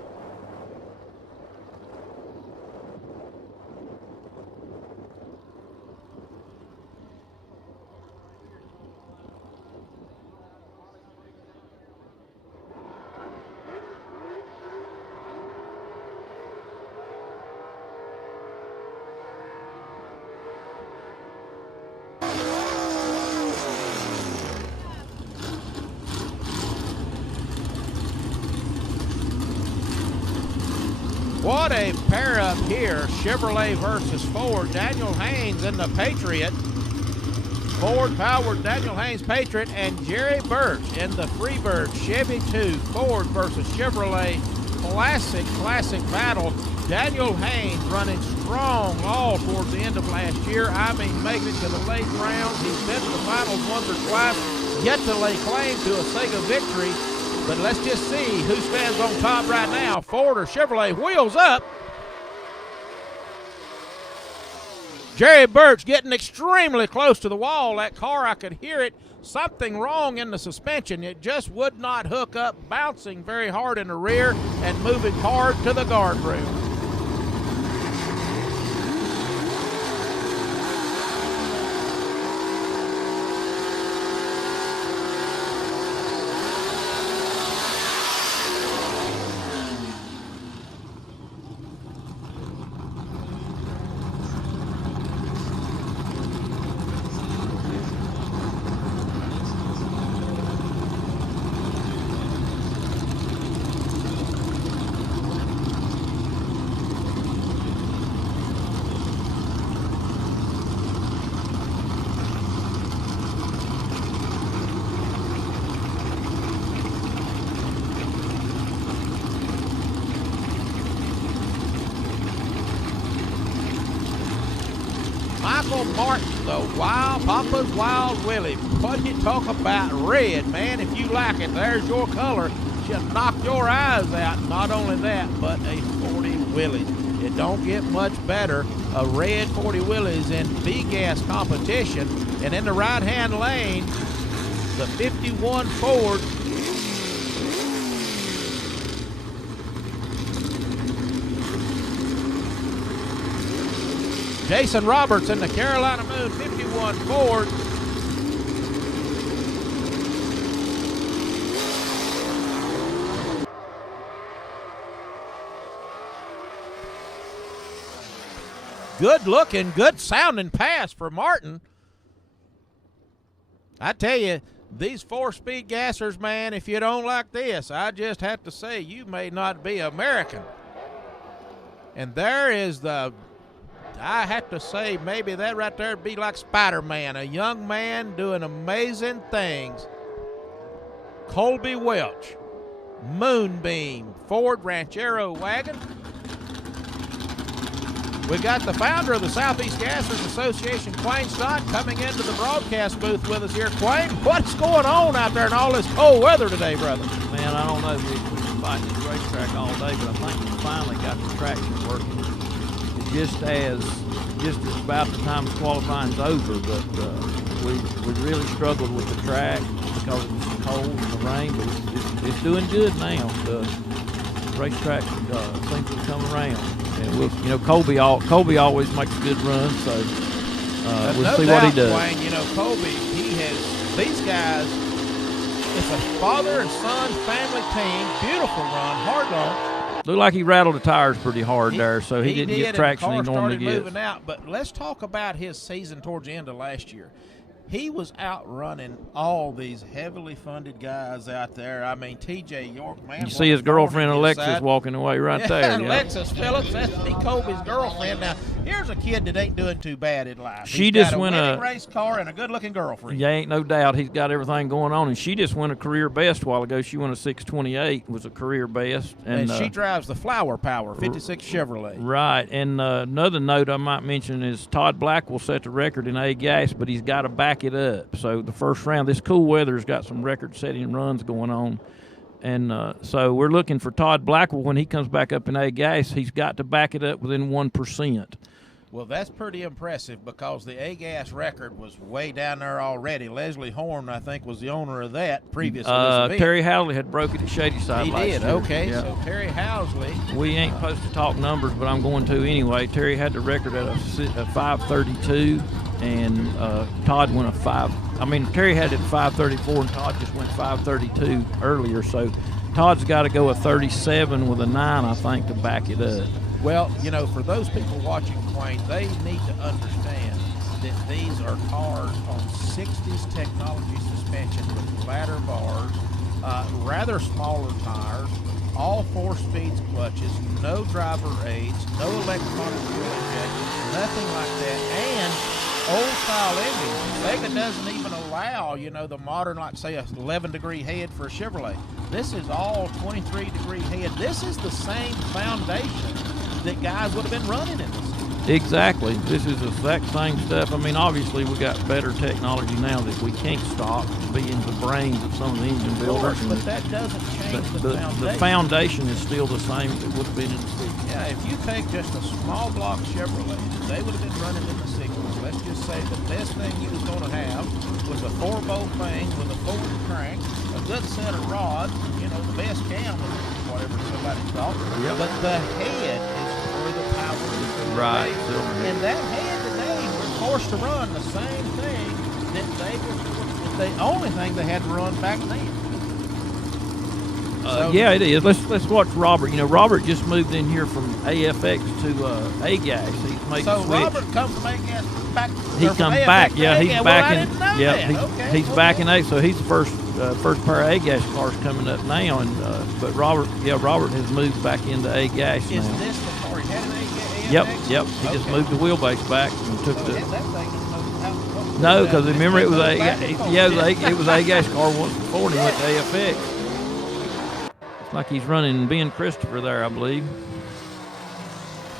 What a pair up here, Chevrolet versus Ford. Daniel Haynes in the Patriot. Ford-powered Daniel Haynes Patriot, and Jerry Birch in the Freebird Chevy 2. Ford versus Chevrolet. Classic battle. Daniel Haynes running strong all towards the end of last year. I mean, making it to the late rounds. He's been to the finals once or twice. Yet to lay claim to a SEGA victory. But let's just see who stands on top right now, Ford or Chevrolet. Wheels up. Jerry Birch getting extremely close to the wall. That car, I could hear it. Something wrong in the suspension. It just would not hook up, bouncing very hard in the rear and moving hard to the guardrail. Michael Martin, the Papa's Wild Willie. What you talk about red, man? If you like it, there's your color. She'll knock your eyes out. Not only that, but a 40 Willys. It don't get much better. A red 40 Willys in B-gas competition. And in the right-hand lane, the 51 Ford. Jason Roberts in the Carolina Moon 51 Ford. Good looking, good sounding pass for Martin. I tell you, these 4-speed gassers, man, if you don't like this, I just have to say you may not be American. And there is the, I have to say, maybe that right there would be like Spider-Man, a young man doing amazing things. Colby Welch, Moonbeam, Ford Ranchero wagon. We got the founder of the Southeast Gassers Association, Quayne Stott, coming into the broadcast booth with us here. Quayne, what's going on out there in all this cold weather today, brother? Man, I don't know. We've been fighting this racetrack all day, but I think we finally got the traction working. Just as about the time the qualifying's over, but we really struggled with the track because it was cold and the rain, but it's doing good now. The racetrack seems to come around, and we'll, Colby always makes a good run, so we'll see what he does. Wayne, Colby, he has these guys. It's a father and son family team. Beautiful run, hard on. Looked like he rattled the tires pretty hard there, so he didn't get traction he normally gets. Moving out, but let's talk about his season towards the end of last year. He was outrunning all these heavily funded guys out there. I mean, T.J. York, man. You see his girlfriend Alexis walking away right there. Alexis Phillips, that's Colby's girlfriend. Now, here's a kid that ain't doing too bad in life. She just won a race car and a good-looking girlfriend. Yeah, ain't no doubt he's got everything going on, and she just won a career best a while ago. She won a 6:28, was a career best. And she drives the Flower Power 56 Chevrolet. Right, and another note I might mention is Todd Blackwell set the record in A-gas, but he's got to back it up. So the first round, this cool weather's got some record-setting runs going on. And so we're looking for Todd Blackwell when he comes back up in A-gas. He's got to back it up within 1%. Well, that's pretty impressive because the A-gas record was way down there already. Leslie Horn, I think, was the owner of that previous to this event. Terry Housley had broke it at Shadyside last year. He did, okay. Yeah. So Terry Housley. We ain't supposed to talk numbers, but I'm going to anyway. Terry had the record at a 5:32, and Todd went Terry had it at 5:34, and Todd just went 5:32 earlier. So Todd's got to go a 37 with a 9, I think, to back it up. Well, for those people watching, Quayne, they need to understand that these are cars on 60s technology suspension with ladder bars, rather smaller tires, all 4 speeds clutches, no driver aids, no electronic fuel injection, nothing like that, and old-style engines. SEGA doesn't even allow, you know, the modern, like say, a 11-degree head for a Chevrolet. This is all 23-degree head. This is the same foundation that guys would have been running in this. Exactly. This is the exact same stuff. I mean, obviously, we got better technology now that we can't stop being the brains of some of the engine builders. But that doesn't change the foundation. The foundation is still the same that would have been in the 60s. Yeah, if you take just a small block Chevrolet, they would have been running in the 60s. Let's just say the best thing you was going to have was a 4-bolt thing with a forward crank, a good set of rods, you know, the best cam, whatever somebody thought. Yep. But the head is where the power is. Right. And that head today, we're forced to run the same thing that they were, the only thing they had to run back then. Yeah, it is. Let's watch Robert. You know, Robert just moved in here from AFX to A-Gas. He's made the switch. Robert comes from A-Gas back. He comes back. Yeah, he's well, back I in. didn't know Yeah, that. he's back in A. So he's the first pair of A-Gas cars coming up now. And but Robert has moved back into A-Gas now. Is this the car he had an A-Gas? Yep. He just moved the wheelbase back and took the. That thing No, because remember it was it was A-Gas car once before, and he went to AFX. It's like he's running Ben Christopher there, I believe.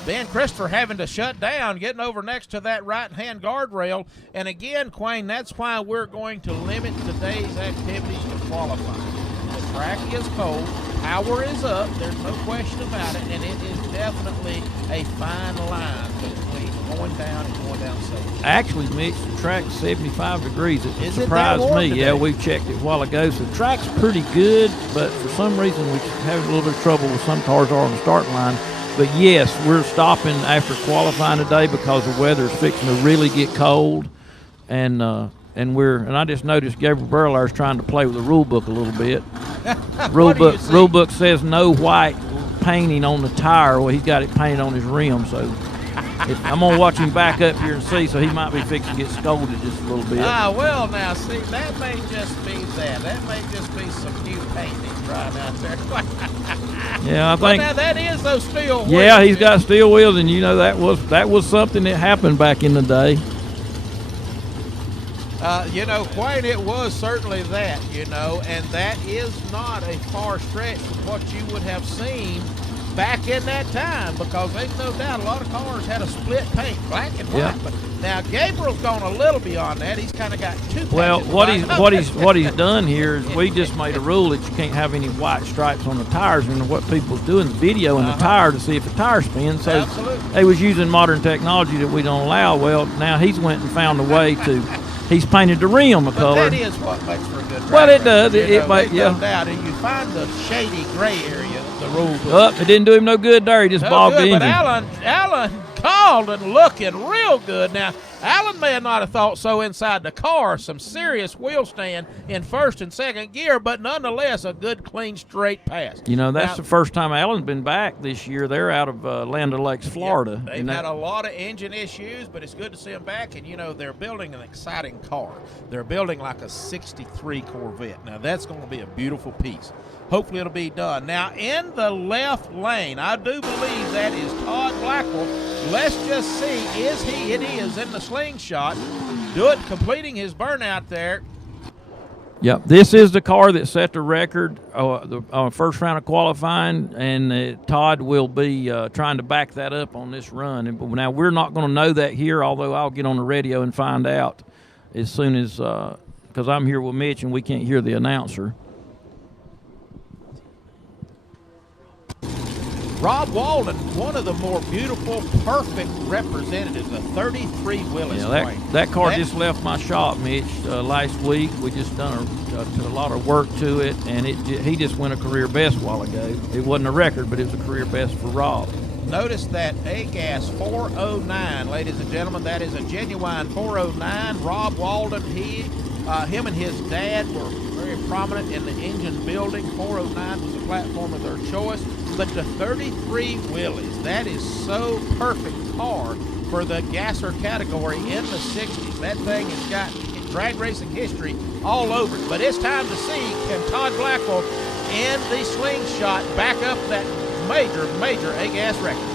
Ben Christopher having to shut down, getting over next to that right-hand guardrail. And again, Quayne, that's why we're going to limit today's activities to qualifying. The track is cold, power is up, there's no question about it, and it is definitely a fine line between going down and going down safe. Actually, Mitch, the track's 75 degrees. It Is it surprised that warm me. today? Yeah, we checked it a while ago. So the track's pretty good, but for some reason we have a little bit of trouble with some cars are on the starting line. But yes, we're stopping after qualifying today because the weather is fixing to really get cold, and I just noticed Gabriel Burlar is trying to play with the rule book a little bit. Rule book says no white painting on the tire. Well, he's got it painted on his rim, so I'm gonna watch him back up here and see. So he might be fixing to get scolded just a little bit. Well, now see, that may just be that. That may just be some new paint he's trying out there. Yeah, I Well, think. now that is those steel wheels. Yeah, he's got steel wheels, and you know that was something that happened back in the day. You know, Quayne, it was certainly that, you know, and that is not a far stretch from what you would have seen back in that time, because there's no doubt a lot of cars had a split paint, black and white. Yeah. But now Gabriel's gone a little beyond that. He's kind of got two Well, painted what he's done here is we just made a rule that you can't have any white stripes on the tires, and what people's doing is videoing the tire to see if the tire spins. So Absolutely. they was using modern technology that we don't allow. Well, now he's went and found a way to. He's painted the rim a But color. that is what makes for a good Well, track it does. record, It might, there's yeah. no doubt. And you find the shady gray area of the rule book. Up, it didn't do him no good there. He just bogged the good, engine. but Alan called and looking real good. Now, Alan may not have thought so inside the car. Some serious wheel stand in first and second gear, but nonetheless, a good, clean, straight pass. You know, that's Now, the first time Alan's been back this year. They're out of Land O'Lakes, Florida. They've And had a lot of engine issues, but it's good to see them back. And, you know, they're building an exciting car. They're building like a 63 Corvette. Now, that's going to be a beautiful piece. Hopefully it'll be done. Now, in the left lane, I do believe that is Todd Blackwell. Let's just see, it is in the slingshot, completing his burnout there. Yep, this is the car that set the record, the first round of qualifying, and Todd will be trying to back that up on this run. And now we're not going to know that here, although I'll get on the radio and find out as soon as, because I'm here with Mitch and we can't hear the announcer. Rob Walden, one of the more beautiful, perfect representatives, a 33 Willis. Yeah, that car just left my shop, Mitch, last week. We just done a lot of work to it, and he just went a career best a while ago. It wasn't a record, but it was a career best for Rob. Notice that A-Gas 409, ladies and gentlemen, that is a genuine 409. Rob Walden, him and his dad were very prominent in the engine building. 409 was the platform of their choice. But the 33 Willys, that is so perfect car for the gasser category in the 60s. That thing has got drag racing history all over it. But it's time to see, can Todd Blackwell in the slingshot, back up that major A-gas record.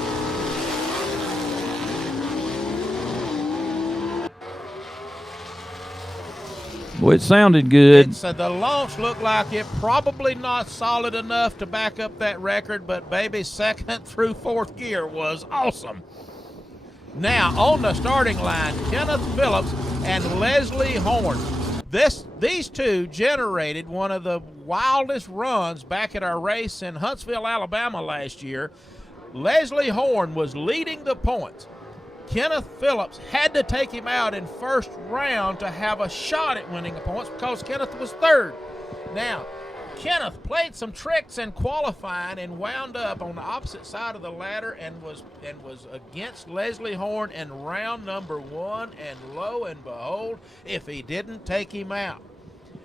Well, it sounded good. So the launch looked like it probably not solid enough to back up that record, but baby, second through fourth gear was awesome. Now, on the starting line, Kenneth Phillips and Leslie Horn. These two generated one of the wildest runs back at our race in Huntsville, Alabama last year. Leslie Horn was leading the points. Kenneth Phillips had to take him out in first round to have a shot at winning the points because Kenneth was third. Now, Kenneth played some tricks in qualifying and wound up on the opposite side of the ladder and was against Leslie Horn in round number 1, and lo and behold, if he didn't take him out.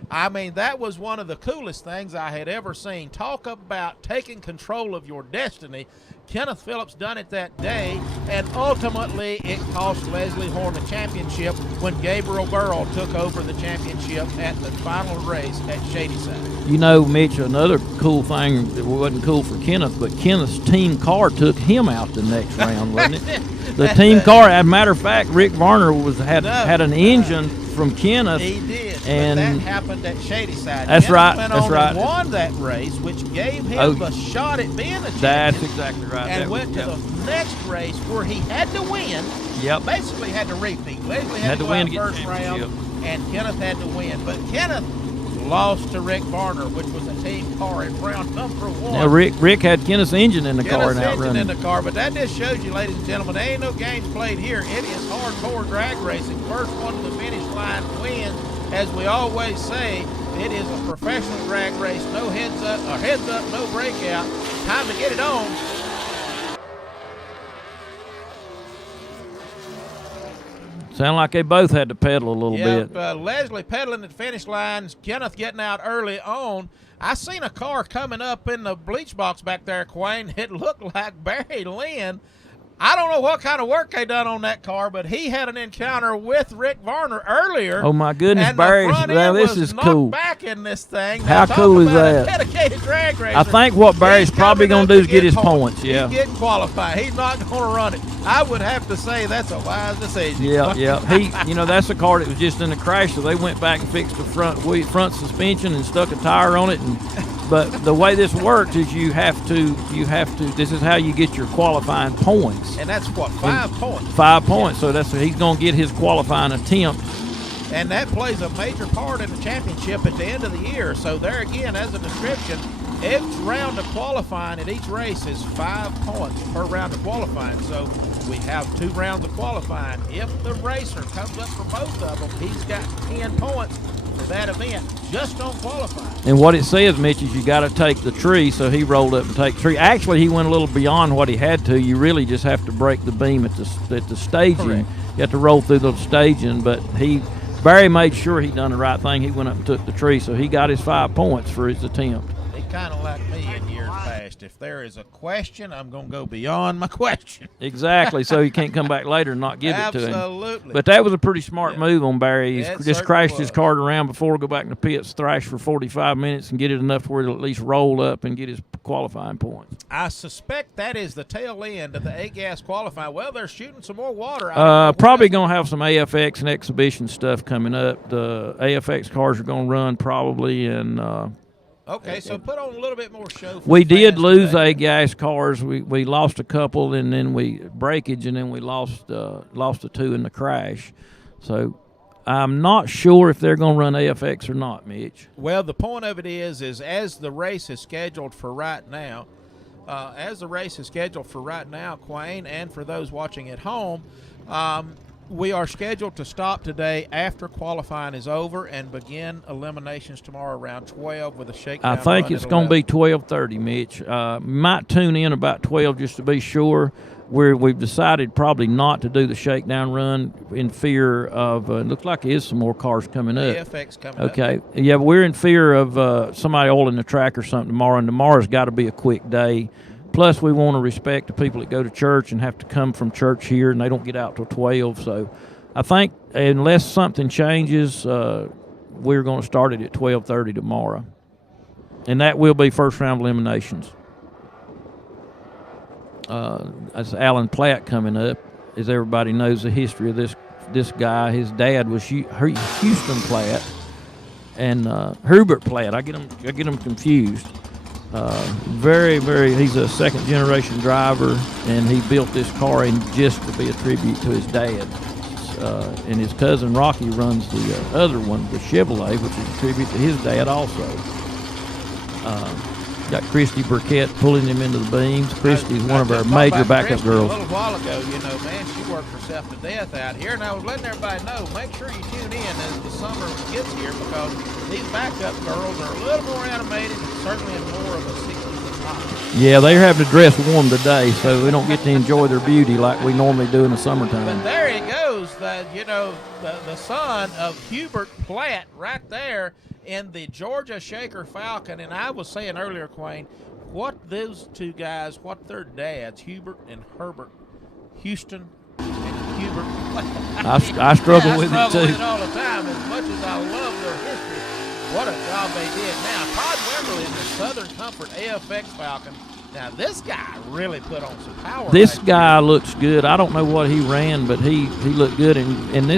I mean, that was one of the coolest things I had ever seen. Talk about taking control of your destiny. Kenneth Phillips done it that day, and ultimately it cost Leslie Horn the championship when Gabriel Burrell took over the championship at the final race at Shadyside. You know, Mitch, another cool thing that wasn't cool for Kenneth, but Kenneth's team car took him out the next round, wasn't it? The team car, as a matter of fact, Rick Varner had an engine from Kenneth. He did, and but that happened at Shadyside. That's Kenneth right. Went that's on right. And won that race, which gave him the shot at being a champion. That's exactly right. And that went was, to the next race where he had to win. Yep. Basically had to repeat. Leslie Had to to go win out to get first round, championship. and Kenneth had to win. But Kenneth lost to Rick Varner, which was a team car in round number 1. Now, Rick had Kenneth's engine in the car Kenneth's and engine outrunning. in the car, but that just shows you, ladies and gentlemen, there ain't no games played here. It is hardcore drag racing. First one to the finish line wins. As we always say, it is a professional drag race. No heads up, no breakout. Time to get it on. Sound like they both had to pedal a little bit. Leslie pedaling at the finish line, Kenneth getting out early on. I seen a car coming up in the bleach box back there, Quayne. It looked like Barry Lynn. I don't know what kind of work they done on that car, but he had an encounter with Rick Varner earlier. Oh my goodness, and Barry! The front Now end this was is knocked cool. back in this thing. How Now, cool talk is about a that? dedicated drag racer. I think what Barry's He's probably coming going up to do is get his points. He's Yeah. getting qualified. He's not going to run it. I would have to say that's a wise decision. Yeah. That's a car that was just in a crash, so they went back and fixed the front suspension and stuck a tire on it. But the way this works is you have to. This is how you get your qualifying points. And that's what, 5 points. 5 points. So he's going to get his qualifying attempt. And that plays a major part in the championship at the end of the year. So there again, as a description, each round of qualifying at each race is 5 points per round of qualifying. So we have 2 rounds of qualifying. If the racer comes up for both of them, he's got 10 points for that event just on qualifying. And what it says, Mitch, is you got to take the tree. So he rolled up and take the tree. Actually, he went a little beyond what he had to. You really just have to break the beam at the staging. Correct. You have to roll through the staging, but Barry made sure he done the right thing. He went up and took the tree, so he got his 5 points for his attempt. He kind of like me in years past. If there is a question, I'm going to go beyond my question. Exactly, so you can't come back later and not give it to him. Absolutely. But that was a pretty smart move on Barry. He Yeah, it just certainly crashed his was. cart around before, go back in the pits, thrash for 45 minutes, and get it enough where it'll at least roll up and get his qualifying points. I suspect that is the tail end of the A-gas qualifying. Well, they're shooting some more water. Probably going to have some AFX and exhibition stuff coming up. The AFX cars are going to run probably, and Okay, so put on a little bit more show. For we the did fans lose today. A-gas cars. We lost a couple, and then breakage, and then we lost the 2 in the crash. So I'm not sure if they're going to run AFX or not, Mitch. Well, the point of it is as the race is scheduled for right now, Quayne, and for those watching at home, we are scheduled to stop today after qualifying is over and begin eliminations tomorrow around 12 with a shakedown. I think run it's at going to 11. be 12:30, Mitch. Might tune in about 12 just to be sure. We've decided probably not to do the shakedown run in fear of it looks like there is some more cars coming up. AFX coming up. Okay. Yeah, but we're in fear of somebody oiling the track or something tomorrow, and tomorrow's got to be a quick day. Plus, we want to respect the people that go to church and have to come from church here, and they don't get out till 12. So I think unless something changes, we're going to start it at 12:30 tomorrow. and that will be first round eliminations. That's Alan Platt coming up. As everybody knows the history of this guy, his dad was Houston Platt and Hubert Platt. I get them confused. Very, very. He's a second generation driver, and he built this car just to be a tribute to his dad. And his cousin Rocky runs the other one, the Chevrolet, which is a tribute to his dad also. Got Christy Burkett pulling him into the beams. Christy's one of our major backup girls. A little while ago, man, she worked herself to death out here, and I was letting everybody know, make sure you tune in as the summer gets here, because these backup girls are a little more animated and certainly in more of a 60s attire. Yeah, they're having to dress warm today, so we don't get to enjoy their beauty like we normally do in the summertime. But there he goes, the son of Hubert Platt right there in the Georgia Shaker Falcon. And I was saying earlier, Quayne, what those two guys, what their dads, Hubert and Herbert Houston and Hubert Platt. I struggle with it I struggle too. with it all the time. As much as I love their history, what a job they did. Now, Todd Blackwell in the Southern Comfort AFX Falcon. Now, this guy really put on some power. This guy looks good. I don't know what he ran, but he looked good. And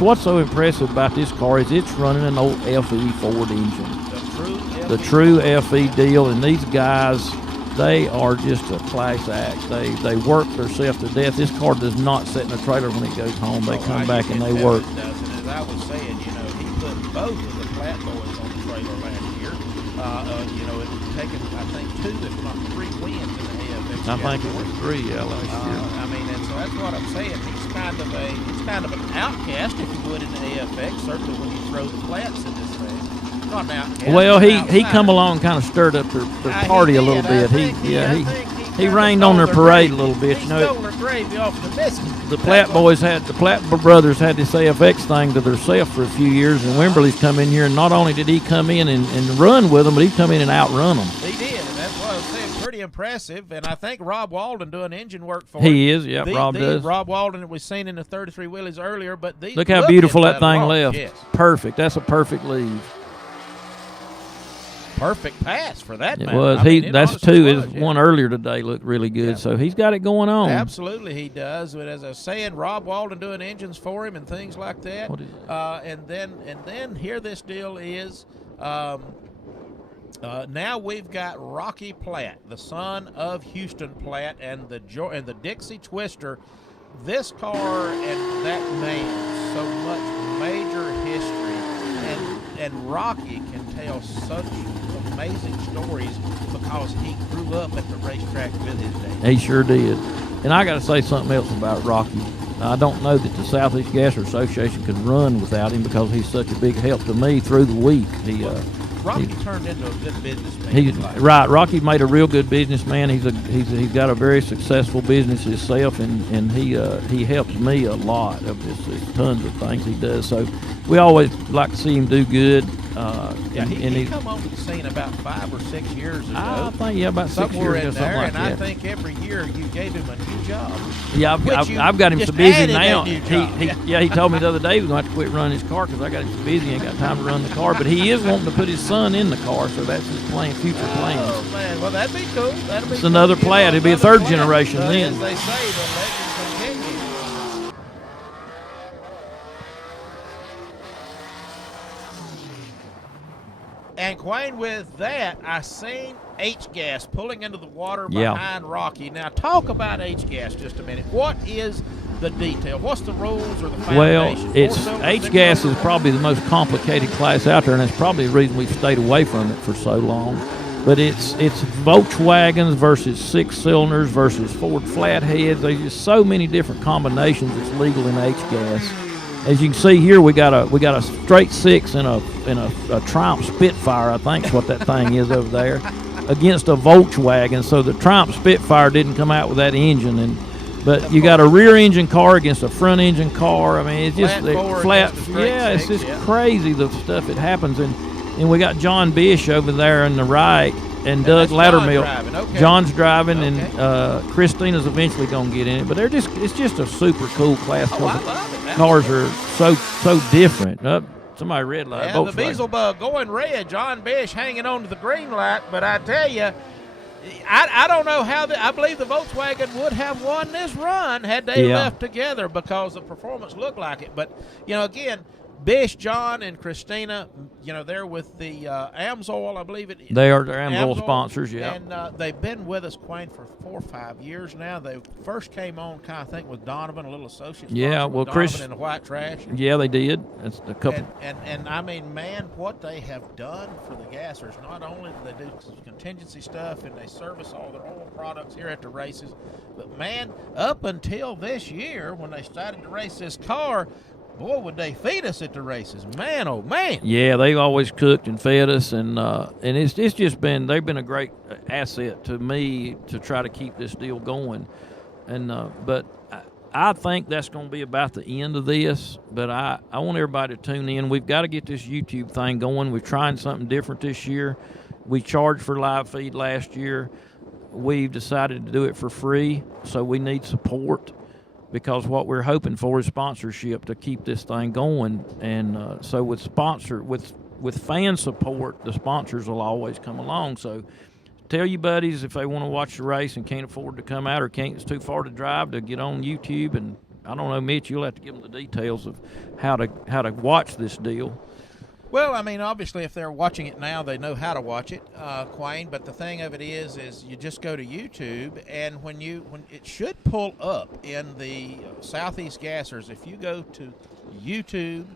what's so impressive about this car is it's running an old FE Ford engine. The true FE deal. And these guys, they are just a class act. They work themselves to death. This car does not sit in a trailer when it goes home. They come back and they work. As I was saying, he put both of the Platt boys on the trailer last year. It's taken, I think, 2, if not 3 wins in the AFX. I think it was 3, last year. And so that's what I'm saying. He's kind of an outcast, if you would, in the AFX. Certainly when you throw the Platts in this thing. Not an outcast. Well, he come along and kind of stirred up their party a little bit. He rained on their parade a little bit. He stole their gravy off the biscuit. The Platt brothers had this AFX thing to themselves for a few years, and Wimberly's come in here, and not only did he come in and run with them, but he come in and outrun them. He did, and that's what I was saying. Pretty impressive, and I think Rob Walden doing engine work for him. He is, yeah, Rob does. Rob Walden that we seen in the 33 wheelies earlier, but these look how beautiful that thing long. left. Yes. Perfect. That's a perfect leave. Perfect pass for that. It matter. was. I mean, That's honestly two. was, One earlier today looked really good, so he's got it going on. Absolutely, he does. But as I was saying, Rob Walden doing engines for him and things like that. What is it? And then here this deal is. Now we've got Rocky Platt, the son of Houston Platt, and the Dixie Twister. This car and that man, so much major history, and Rocky can tell such amazing stories because he grew up at the racetrack with his dad. He sure did. And I got to say something else about Rocky. I don't know that the Southeast Gasser Association could run without him because he's such a big help to me through the week. Rocky turned into a good businessman. Right. Rocky made a real good businessman. He's got a very successful business himself, and he helps me a lot of this tons of things he does. So we always like to see him do good. He come on to the scene about 5 or 6 years ago. I think about 6 somewhere years in ago, there, something like and that. I think every year you gave him a new job. Yeah, I've got him so busy now. He told me the other day he was going to have to quit running his car because I got him so busy, he ain't got time to run the car. But he is wanting to put his son in the car, so that's his future plans. Oh man, well that'd be cool. It's another Platt. It'll be a third generation then. As they say, the legend continues. And Quayne, with that, I seen H-Gas pulling into the water behind Rocky. Now, talk about H-Gas just a minute. What is the detail? What's the rules or the foundation? Well, H-Gas is probably the most complicated class out there, and that's probably the reason we've stayed away from it for so long. But it's Volkswagens versus 6 cylinders versus Ford flatheads. There's just so many different combinations that's legal in H-Gas. As you can see here, we got a straight 6 in a Triumph Spitfire, I think is what that thing is over there, against a Volkswagen. So the Triumph Spitfire didn't come out with that engine, but you got a rear engine car against a front engine car. I mean, it's just flat. Yeah, it's just crazy the stuff that happens. And we got John Bish over there on the right, and Doug Lattermill. John's driving, and Christina's eventually going to get in it. But it's just a super cool class. I love it. Cars are so different. Somebody red light. Yeah, the Beelzebub going red. John Bish hanging on to the green light. But I tell you, I don't know how. I believe the Volkswagen would have won this run had they left together because the performance looked like it. But, again, Bish, John, and Christina, they're with the Amsoil, I believe it is. They are their Amsoil sponsors, yeah. And they've been with us, Quayne, for 4 or 5 years now. They first came on, I think, with Donovan, a little associate sponsor with Chris Donovan and the White Trash. Yeah, they did. That's a couple. And I mean, man, what they have done for the gassers, not only do they do contingency stuff and they service all their oil products here at the races, but, man, up until this year when they started to race this car, boy, would they feed us at the races. Man, oh, man. Yeah, they've always cooked and fed us, and it's just been – they've been a great asset to me to try to keep this deal going. And but I think that's going to be about the end of this, but I want everybody to tune in. We've got to get this YouTube thing going. We're trying something different this year. We charged for live feed last year. We've decided to do it for free, so we need support, because what we're hoping for is sponsorship to keep this thing going. And so with fan support, the sponsors will always come along. So tell your buddies if they want to watch the race and can't afford to come out or it's too far to drive, to get on YouTube. And I don't know, Mitch, you'll have to give them the details of how to watch this deal. Well, I mean, obviously, if they're watching it now, they know how to watch it, Quayne. But the thing of it is you just go to YouTube, and when it should pull up in the Southeast Gassers. If you go to YouTube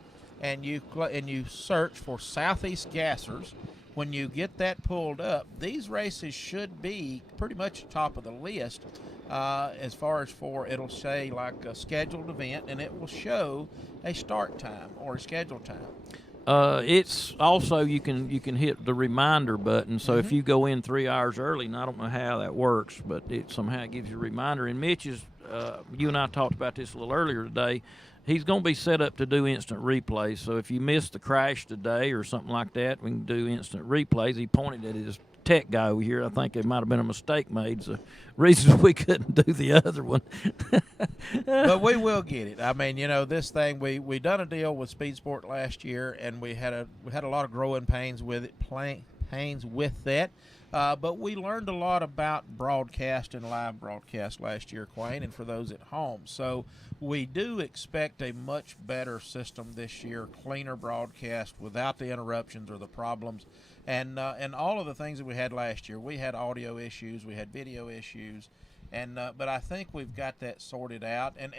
and you search for Southeast Gassers, when you get that pulled up, these races should be pretty much top of the list. As far as it'll say like a scheduled event, and it will show a start time or a scheduled time. It's also you can hit the reminder button. So if you go in 3 hours early, and I don't know how that works, but it somehow gives you a reminder. And Mitch is, you and I talked about this a little earlier today. He's going to be set up to do instant replays. So if you missed the crash today or something like that, we can do instant replays. He pointed at his tech guy over here. I think it might have been a mistake made. It's the reason we couldn't do the other one. But we will get it. I mean, this thing, we done a deal with Speed Sport last year, and we had a lot of growing pains with it, that. But we learned a lot about broadcast and live broadcast last year, Quayne, and for those at home. So we do expect a much better system this year, cleaner broadcast without the interruptions or the problems. And all of the things that we had last year. We had audio issues, we had video issues, but I think we've got that sorted out. And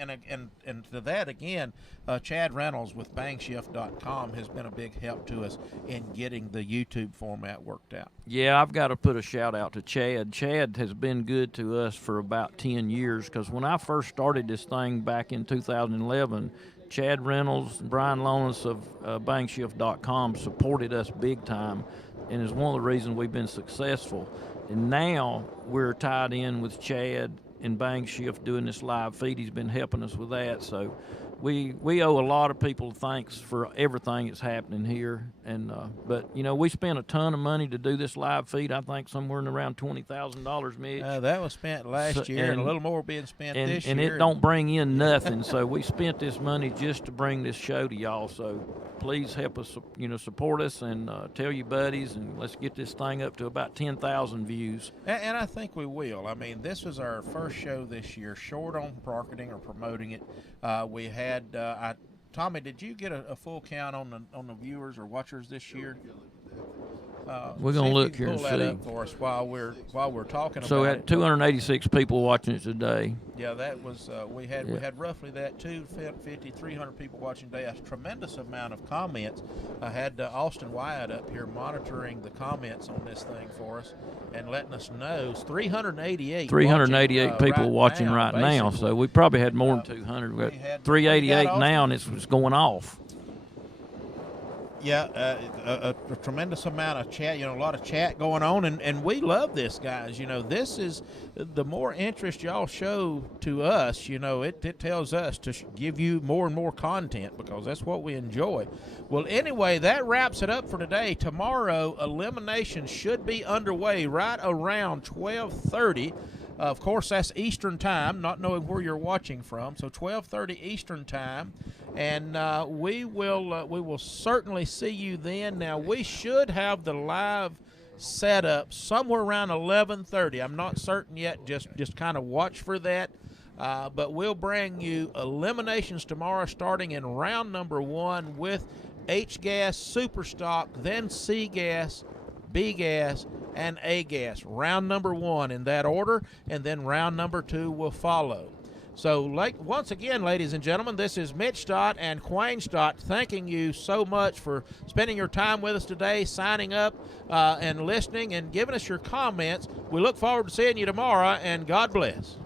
to that, again, Chad Reynolds with bangshift.com has been a big help to us in getting the YouTube format worked out. Yeah, I've got to put a shout out to Chad. Chad has been good to us for about 10 years, because when I first started this thing back in 2011, Chad Reynolds, Brian Lonis of bangshift.com supported us big time, and is one of the reasons we've been successful. And now we're tied in with Chad and Bang Shift doing this live feed. He's been helping us with that. So we owe a lot of people thanks for everything that's happening here. And but we spent a ton of money to do this live feed. I think somewhere in around $20,000, Mitch. That was spent last year, and a little more being spent this year. And it don't bring in nothing. So we spent this money just to bring this show to y'all. So please help us, support us, and tell your buddies, and let's get this thing up to about 10,000 views. And I think we will. I mean, this was our first show this year, short on marketing or promoting it. We had Tommy, did you get a full count on the viewers or watchers this year? We're gonna look here and see. Pull that up for us while we're talking. So about at 286 people watching it today. Yeah, that was we had roughly that 250, 300 people watching today. A tremendous amount of comments. I had Austin Wyatt up here monitoring the comments on this thing for us and letting us know. It's 388. 388 people watching right now. So we probably had more than 200. We got 388 now, and it's going off. Yeah, a tremendous amount of chat, a lot of chat going on, and we love this, guys. This is the more interest y'all show to us, it tells us to give you more and more content, because that's what we enjoy. Well, anyway, that wraps it up for today. Tomorrow, elimination should be underway right around 12:30. Of course, that's Eastern time, not knowing where you're watching from. So 12:30 Eastern time, and we will certainly see you then. Now, we should have the live setup somewhere around 11:30. I'm not certain yet. Just kind of watch for that. But we'll bring you eliminations tomorrow, starting in round number 1 with H-gas, super stock, then C-gas, B-gas, and A-gas. Round number 1 in that order, and then round number 2 will follow. So, once again, ladies and gentlemen, this is Mitch Stott and Quayne Stott thanking you so much for spending your time with us today, signing up and listening and giving us your comments. We look forward to seeing you tomorrow, and God bless.